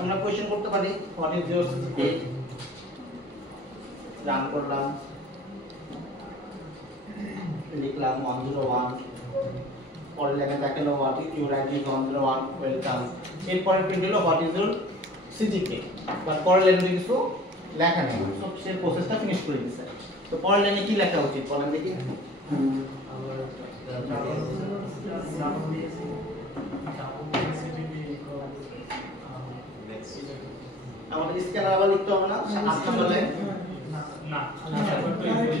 আমরা কোশ্চেন করতে পারি what is your CGPA. Run করলাম, লিখলাম 101, পরের লাইনে দেখালো what is your ID 101 welcome. এরপরে প্রিন্ট হলো what is your CGPA, but পরের লাইনে কিছু লেখা নেই, সব সে প্রসেসটা ফিনিশ করে দিয়েছে। তো পরের লাইনে কি লেখা উচিত বলেন দেখি? আমাদের স্ক্যানার আবার লিখতে হবে না? আচ্ছা বলেন না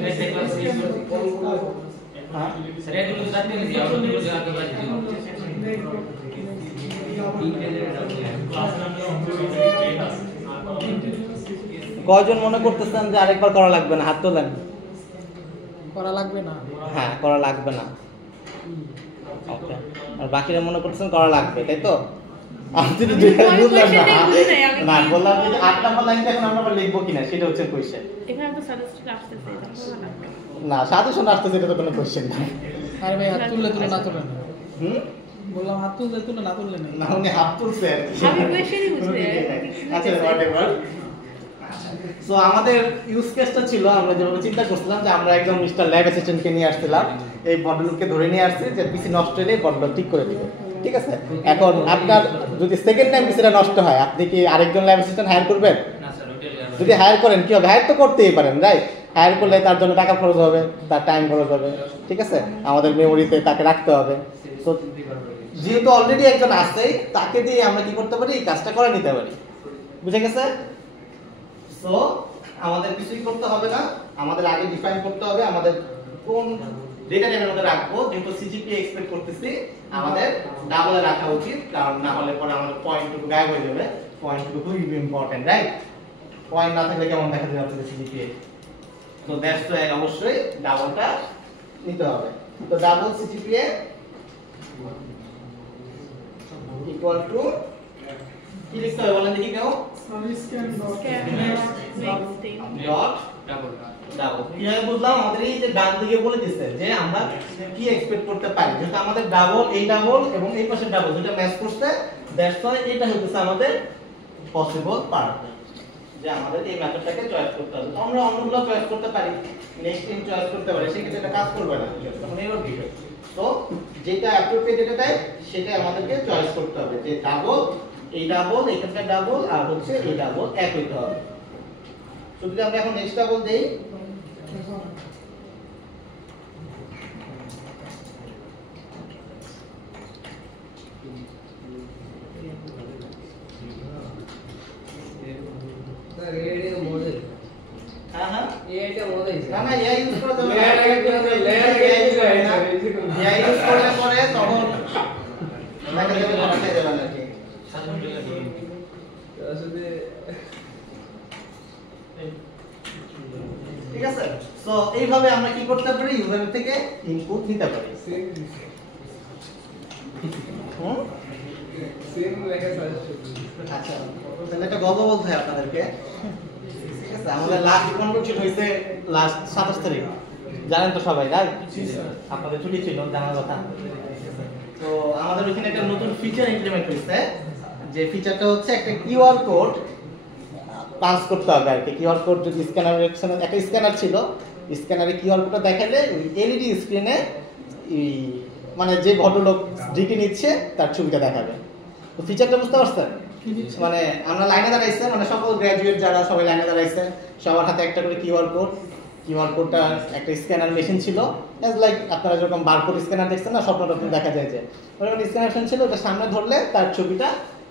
এটা ক্লাস হ্যাঁ স্যার এগুলো তো জানতে নিছি আমরা দুটো জায়গা পারি কয়জন মনে করতেছেন যে আরেকবার করা লাগবে না? হাত তোলেন। করা লাগবে না। হ্যাঁ, করা লাগবে না। ওকে, আর বাকিরা মনে করতেছেন করা লাগবে, তাই তো? আমি তো বুঝলাম না, বললাম যে 8 নম্বর লাইনটা এখন আমরা আবার লিখবো কিনা সেটা হচ্ছে কোশ্চেন। এখানে তো সাজেস্ট আসতেছে এটা ভালো লাগবে। না, সাজেশন আসতেছে, এটা তো কোনো কোশ্চেন না। আরে ভাই হাত তুললে তুলে না তুলে না। হুম, বললাম হাত তুললে তুলে না তুললে না। না উনি হাত তুলছে আর কি। আমি কোয়েশ্চেনই বুঝতে আচ্ছা, হোয়াটএভার। সো আমাদের ইউজ কেসটা ছিল, আমরা যেভাবে চিন্তা করছিলাম যে আমরা একদম মিস্টার ল্যাব অ্যাসিস্ট্যান্টকে নিয়ে আসছিলাম, এই বটলকে ধরে নিয়ে আসছি যে পিসি নষ্ট হলে বটল ঠিক করে দিবে, ঠিক আছে? এখন আপনার যদি সেকেন্ড টাইম পিসিটা নষ্ট হয়, আপনি কি আরেকজন ল্যাব অ্যাসিস্ট্যান্ট হায়ার করবেন? না স্যার ওইটা যদি হায়ার করেন কি হবে? হায়ার তো করতেই পারেন, রাইট? হায়ার করলে তার জন্য টাকা খরচ হবে, তার টাইম খরচ হবে, ঠিক আছে? আমাদের মেমোরিতে তাকে রাখতে হবে। তো যেহেতু অলরেডি একজন আছেই, তাকে দিয়ে আমরা কি করতে পারি? এই কাজটা করে নিতে পারি। বুঝে গেছে? সো আমাদের কিছুই করতে হবে না, আমাদের আগে ডিফাইন করতে হবে আমাদের কোন ডেটা টাইপের মধ্যে রাখবো। যেহেতু সিজিপি এক্সপেক্ট করতেছি, আমাদের ডাবলে রাখা উচিত, কারণ না হলে পরে আমাদের পয়েন্টটুকু গায়েব হয়ে যাবে। পয়েন্টটুকু খুবই ইম্পর্টেন্ট, রাইট? পয়েন্ট না থাকলে কেমন দেখা যাবে আপনাদের সিজিপিএ? তো দ্যাটস ওয়াই অবশ্যই ডাবলটা নিতে হবে। তো ডাবল সিজিপিএ ইকুয়াল টু কি লিখতে হবে বলেন দেখি কেউ? Dot double double. কিভাবে বুঝলাম? আমাদের এই যে ডান দিকে বলে দিচ্ছে যে আমরা কি এক্সপেক্ট করতে পারি, যেহেতু আমাদের ডাবল, এই ডাবল এবং এই পাশে ডাবল দুটো ম্যাচ করছে, দ্যাটস ওয়াই এটা হচ্ছে আমাদের পসিবল পার্ট, যে আমাদের এই মেথডটাকে চয়েস করতে হবে। তো আমরা অন্যগুলো চয়েস করতে পারি, নেক্সট টাইম চয়েস করতে পারি, সেক্ষেত্রে এটা কাজ করবে না, তখন এরর দিবে। তো যেটা অ্যাপ্রোপ্রিয়েট ডেটা টাইপ সেটা আমাদেরকে চয়েস করতে হবে, যে ডাবল, এই ডাবল, এখানটা ডাবল, আর হচ্ছে এই ডাবল এক হইতে হবে। তো যদি আমরা এখন নেক্সট ডাবল দেই, স্যার এটা মডেল হ্যাঁ হ্যাঁ, এটা মডেল না না এআই ইউজ করা যাবে না, লেয়ার এআই ইউজ করলে পরে তখন দেখা যাবে ঘটাতে যাবে না কি। আসলে ঠিক আছে? সো এইভাবে আমরা কি করতে পারি? ইউজারের থেকে ইনপুট নিতে পারি। হুম, সেম লেখা সাজেস্ট আচ্ছা, তাহলে একটা গল্প বলতে হয় আপনাদেরকে। ঠিক আছে, আমাদের লাস্ট কনভার্সন হয়েছে লাস্ট 27 তারিখ, জানেন তো সবাই, রাইট? আপনাদের ছুটি ছিল, জানার কথা। তো আমাদের ওখানে একটা নতুন ফিচার ইমপ্লিমেন্ট হয়েছে, যে ফিচারটা হচ্ছে একটা কিউআর কোড পাস করতে হবে আর কি। কিউআর কোড যদি স্ক্যানারের একটা স্ক্যানার ছিল, স্ক্যানারে কিউআর কোডটা দেখালে ওই এলইডি স্ক্রিনে মানে যে ভদ্রলোক ডিটি নিচ্ছে তার ছবিটা দেখাবে। তো ফিচারটা বুঝতে পারছেন? মানে আমরা লাইনে দাঁড়াইছে, মানে সকল গ্র্যাজুয়েট যারা সবাই লাইনে দাঁড়াইছে, সবার হাতে একটা করে কিউআর কোড। কিউআর কোডটা একটা স্ক্যানার মেশিন ছিল, এজ লাইক আপনারা যেরকম বারকোড স্ক্যানার দেখছেন না, স্বপ্ন টপ্ন দেখা যায়, যে ওরকম স্ক্যানার মেশিন ছিল, ওটা সামনে ধরলে তার ছবিটা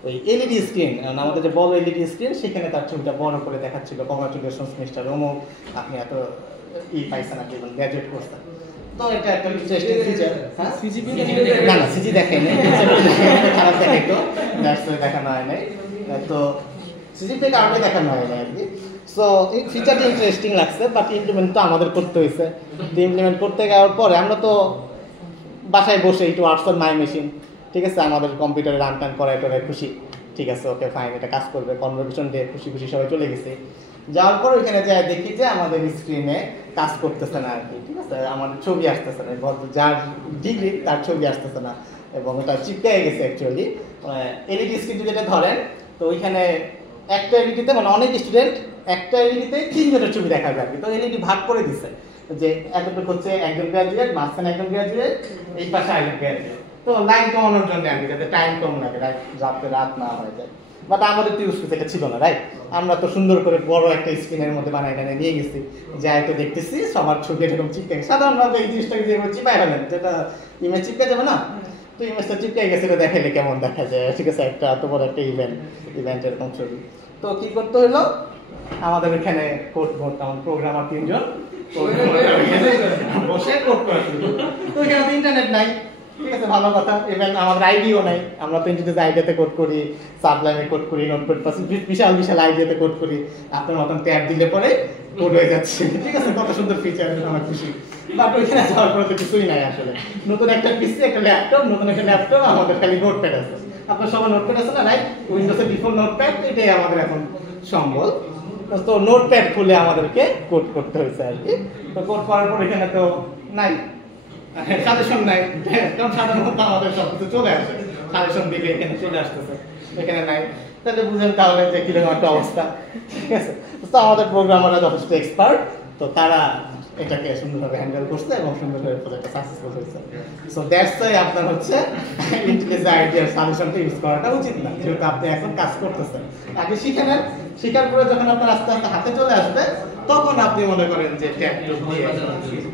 ওই এলইডি স্ক্রিন, আমাদের যে বড় এলইডি স্ক্রিন, সেখানে তার ছবিটা বড় করে দেখাচ্ছিল। কংগ্রাচুলেশনস মিস্টার অমুক, আপনি এত পাইছেন, আপনি গ্র্যাজুয়েট করছেন। তো এটা একটা ইন্টারেস্টিং ফিচার। হ্যাঁ, সিজিপি না না সিজি দেখাই নাই, খারাপ দেখাইতো, দ্যাটস ওয়াই দেখানো হয় নাই। তো সিজিপি কারণে দেখানো হয় নাই আর কি। সো এই ফিচারটা ইন্টারেস্টিং লাগছে, বাট ইমপ্লিমেন্ট তো আমাদের করতে হয়েছে। তো ইমপ্লিমেন্ট করতে যাওয়ার পরে আমরা তো বাসায় বসে একটু ওয়ার্কস অন মাই মেশিন, ঠিক আছে, আমাদের কম্পিউটারে রান টান করায় টরায় খুশি, ঠিক আছে, ওকে ফাইন, এটা কাজ করবে, কনভারসেশন দিয়ে খুশি খুশি সবাই চলে গেছে। যাওয়ার পর ওইখানে যাই দেখি যে আমাদের স্ক্রিনে কাজ করতেছে না আর কি, ঠিক আছে, আমাদের ছবি আসতেছে না, যার ডিগ্রি তার ছবি আসতেছে না, এবং ওটা চিপকাই গেছে অ্যাকচুয়ালি। এলইডি স্ক্রিন যেটা ধরেন, তো ওইখানে একটা এলইডিতে মানে অনেক স্টুডেন্ট একটা এলইডিতে 3 জনের ছবি দেখা যায়। তো এলইডি ভাগ করে দিছে, যে এতটুকু হচ্ছে একজন গ্র্যাজুয়েট, মাঝখানে একজন গ্র্যাজুয়েট, এই পাশে আরেকজন গ্র্যাজুয়েট। তো লাইন কমানোর জন্য আর কি, যাতে টাইম কম লাগে, রাত না হয়ে যায়। বাট আমাদের তো ইউজ করতে এটা ছিল না, রাইট? আমরা তো সুন্দর করে বড় একটা স্ক্রিনের মধ্যে বানাই টানাই নিয়ে গেছি, যাই তো দেখতেছি সবার ছবি এরকম চিপকাই। সাধারণভাবে এই জিনিসটাকে যে চিপাই ফেলেন, যেটা ইমেজ চিপকে যাবে না, তো ইমেজটা চিপকাই গেছে, এটা দেখাইলে কেমন দেখা যায়, ঠিক আছে, একটা এত বড় একটা ইভেন্ট এরকম ছবি। তো কি করতে হলো, আমাদের এখানে কোড করতাম প্রোগ্রামার 3 জন বসে কোড করা শুরু করলো। তো এখানে তো ইন্টারনেট নাই, ঠিক আছে, ভালো কথা। ইভেন আমাদের আইডিও নাই, আমরা তো ইন্টারনেটে আইডিয়াতে কোড করি, সাবলাইমে কোড করি, নোটপ্যাড প্লাস বিশাল বিশাল আইডিয়াতে কোড করি। আপনার মতন ট্যাব দিলে পরে কোড হয়ে যাচ্ছে, ঠিক আছে, কত সুন্দর ফিচার, আমার খুশি। বাট ওইখানে যাওয়ার পরে তো কিছুই নাই আসলে। নতুন একটা পিসি, একটা ল্যাপটপ, নতুন একটা ল্যাপটপ, আমাদের খালি নোটপ্যাড আছে। আপনার সবার নোটপ্যাড আছে না, রাইট? উইন্ডোজের ডিফল্ট নোটপ্যাড, এটাই আমাদের এখন সম্বল। তো নোটপ্যাড খুলে আমাদেরকে কোড করতে হয়েছে আর কি। তো কোড করার পর এখানে তো নাই সাজেশন নাই, কারণ সাধারণত আমাদের সব কিছু চলে আসে, সাজেশন দিলে এখানে চলে আসতেছে, এখানে নাই। তাহলে বুঝেন তাহলে যে কিরকম একটা অবস্থা, ঠিক আছে। তো আমাদের প্রোগ্রামাররা যথেষ্ট এক্সপার্ট, তো তারা এটাকে সুন্দরভাবে হ্যান্ডেল করছে এবং সুন্দরভাবে প্রজেক্টটা সাকসেসফুল হয়েছে। সো দ্যাটস ওয়াই আপনার হচ্ছে ইন্টেলিজেন্ট আইডিয়ার সলিউশনটা ইউজ করাটা উচিত না, যেহেতু আপনি এখন কাজ করতেছেন। আগে শিখে নেন, শেখার পরে যখন আপনার আস্তে আস্তে হাতে চলে আসবে, তখন আপনি মনে করেন যে ট্যাগ দিয়ে,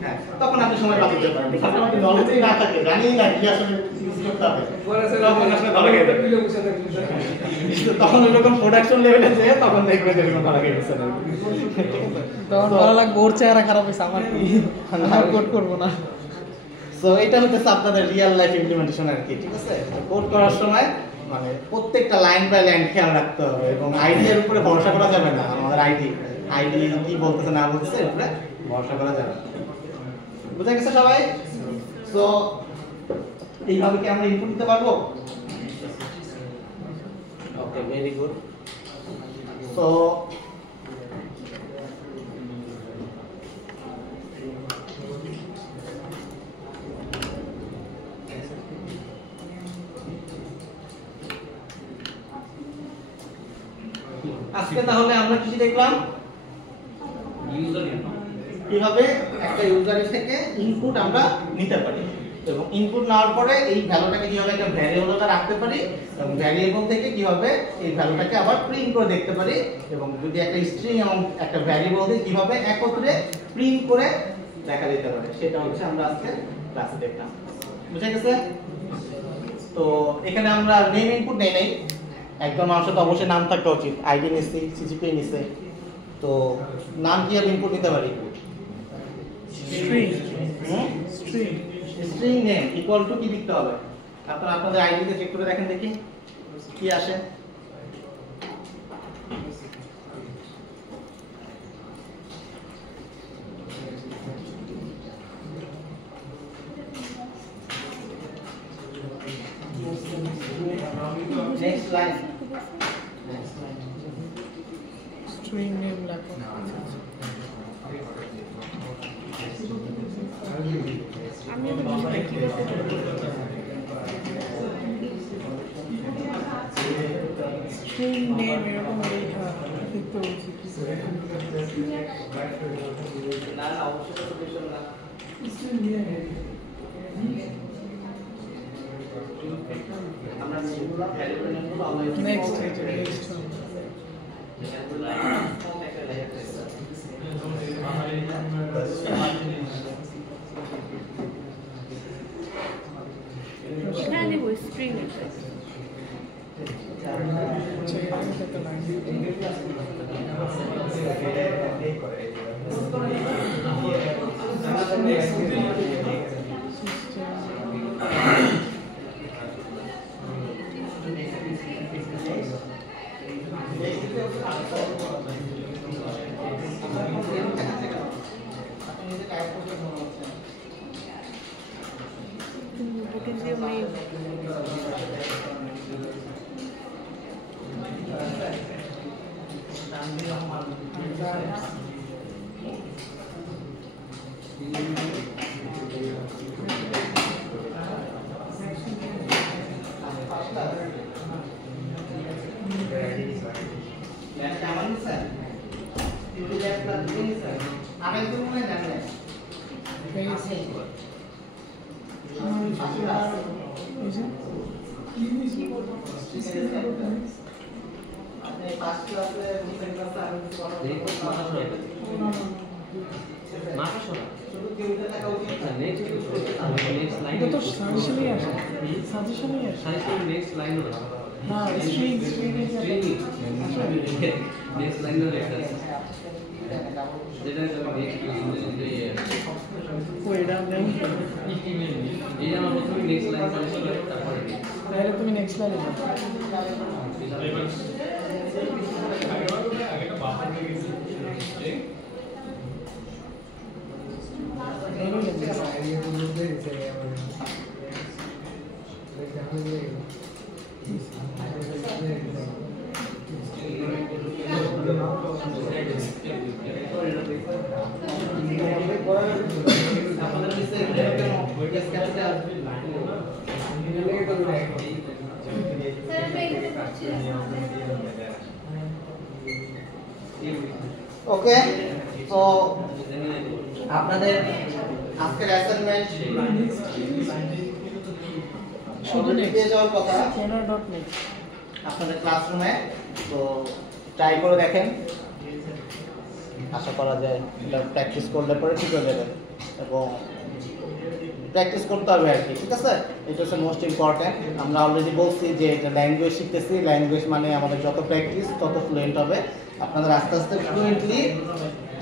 হ্যাঁ, তখন আপনি সময় বাঁচাতে পারেন। যখন আপনি নলেজই না থাকে, জানিই না কি আসলে ইউজ করতে হবে, তখন আসলে ধরা খেয়ে যাবে। তখন ওইরকম প্রোডাকশন লেভেলে যেয়ে তখন দেখবেন যে এরকম ধরা খেয়ে গেছে, তখন ভালো লাগবে ওর চেহারা খারাপ হয়েছে, আমার কি, আমি কোড করবো না। সো এটা হচ্ছে আপনাদের রিয়েল লাইফ ইমপ্লিমেন্টেশন আর কি, ঠিক আছে। কোড করার সময় মানে প্রত্যেকটা লাইন বাই লাইন খেয়াল রাখতে হবে এবং আইডিয়ার উপরে ভরসা করা যাবে না। আমাদের আইডি কি বলতেছে না বলতেছে এর উপরে ভরসা করা যাবে না। বুঝা গেছে সবাই? সো এইভাবে কি আমরা ইনপুট দিতে পারবো? ওকে, ভেরি গুড। সো আজকে তাহলে আমরা কি দেখলাম? কিভাবে একটা ইউজারের থেকে ইনপুট আমরা নিতে পারি এবং ইনপুট নেওয়ার পরে এই ভ্যালুটাকে কিভাবে একটা ভ্যারিয়েবলে রাখতে পারি এবং ভ্যারিয়েবল থেকে কিভাবে এই ভ্যালুটাকে আবার প্রিন্ট করে দেখতে পারি এবং যদি একটা স্ট্রিং এবং একটা ভ্যারিয়েবল দিয়ে কিভাবে একত্রে প্রিন্ট করে দেখা যেতে পারে, সেটা হচ্ছে আমরা আজকে ক্লাসে দেখলাম। বুঝা গেছে? তো এখানে আমরা নেম ইনপুট নেই নাই, একদম আমার সাথে অবশ্যই নাম থাকা উচিত। আইডি নিচ্ছি, সিজিপি নিচ্ছে, তো নাম কি আমি ইনপুট নিতে পারি? স্ট্রিং নেম ইকুয়াল টু কি লিখতে হবে? আপনারা আপনাদের আইডিতে চেক করে দেখেন দেখি কি আসে। নেক্সট লাইন, স্ট্রিং নেম লেখো। আমি তো বুঝতে পারি কি করতে স্ট্রিং নেম এরকম লেখা লিখতে বলছি কি না না অবশ্যই সলিউশন না। স্ট্রিং নেম আমরা নেমগুলো ভ্যারিয়েবল নেমগুলো অলওয়েজ নেক্সট এখানে দেবো স্ট্রিং এটা তো সাজেশনই আসে, সাজেশনই আসে। নেক্সট লাইন না স্ট্রিং নেক্সট লাইন ধরে একটা যেটা আমি ওইটা দেন এই যে আমার প্রথমে নেক্সট লাইন ছিল তারপরে তাহলে তুমি নেক্সট লাইনে যাও ওকে, তো আপনাদের আজকের অ্যাসাইনমেন্ট শুধু দিয়ে যাওয়ার কথা next আপনাদের ক্লাসরুমে, তো ট্রাই করে দেখেন, আশা করা যায় এটা প্র্যাকটিস করলে পরে ঠিক হয়ে যাবে এবং প্র্যাকটিস করতে হবে আর কি, ঠিক আছে? এটা হচ্ছে মোস্ট ইম্পর্ট্যান্ট। আমরা অলরেডি বলছি যে এটা ল্যাঙ্গুয়েজ শিখতেছি, ল্যাঙ্গুয়েজ মানে আমাদের যত প্র্যাকটিস তত ফ্লুয়েন্ট হবে। আপনাদের আস্তে আস্তে ফ্লুয়েন্টলি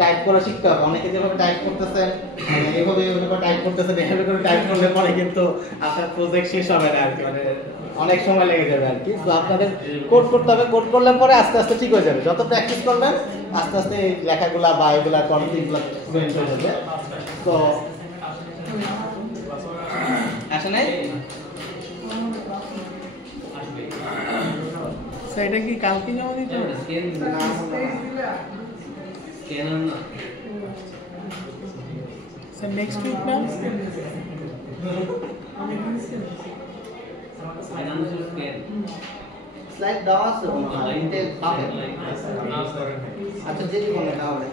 টাইপ করা শিখতে হবে। অনেকে যেভাবে টাইপ করতেছেন, মানে এইভাবে টাইপ করতেছেন, এইভাবে করে টাইপ করলে পরে কিন্তু আপনার প্রজেক্ট শেষ হবে না আর কি, মানে অনেক সময় লেগে যাবে আর কি। তো আপনাদের কোড করতে হবে, কোড করলে পরে আস্তে আস্তে ঠিক হয়ে যাবে। যত প্র্যাকটিস করবেন আস্তে আস্তে এই লেখাগুলা বা এগুলা কনসেপ্টগুলো ফ্লুয়েন্ট হয়ে যাবে। তো আসে নাই সেটা কি কালকে জমা দিতে হবে স্ক্যানার না স্যার নেক্সট উইক না ফাইনান্সিয়াল স্ক্যান স্লাইড দেওয়া আছে লাইনতে পাবেন। আচ্ছা যে জীবনে তাহলে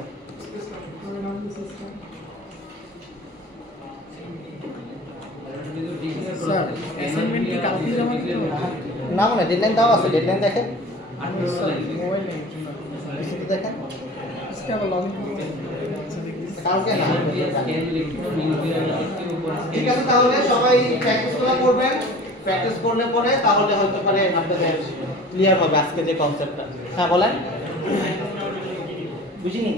স্যার অ্যাসাইনমেন্ট কি কালকে জমা দিতে হবে না, মানে ডেডলাইন দেওয়া আছে, ডেডলাইন দেখেন, মোবাইল নেই দেখেন इसके अब लॉगिन কালকে না। ঠিক আছে, তাহলে সবাই প্র্যাকটিসগুলো করবেন, প্র্যাকটিস করলে পরে তাহলে হয়তো পারে আপনাদের ক্লিয়ার হবে আজকে যে কনসেপ্টটা। হ্যাঁ বলেন, বুঝিনি?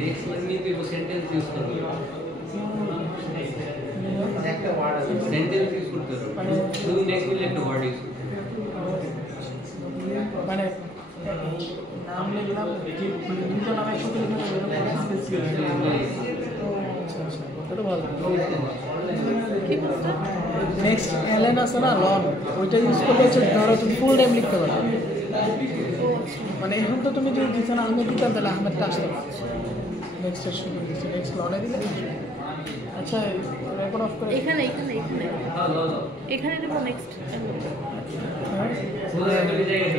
নেক্সট লাইন নিতে সেন্টেন্স ইউজ করবে একটা ওয়ার্ড আছে, সেন্টেন্স ইউজ করতে হবে শুধু নেক্সট মিলে একটা ওয়ার্ড ইউজ করবে মানে নাম লিখলাম মানে দুটো নামে একসাথে লিখলাম এটা ভালো কি বলছো? নেক্সট এলএন আছে না লন ওইটা ইউজ করলে হচ্ছে ধরো তুমি ফুল নেম লিখতে পারো মানে এখন তো তুমি যদি দিচ্ছ না আহমেদ দিতাম তাহলে আহমেদটা আসতে নেক্সটের শুরু দিচ্ছি নেক্সট লনে দিলে আচ্ছা রেকর্ড অফ করে এখানে এখানে এখানে এখানে দেবো নেক্সট পুরো একটা জায়গায়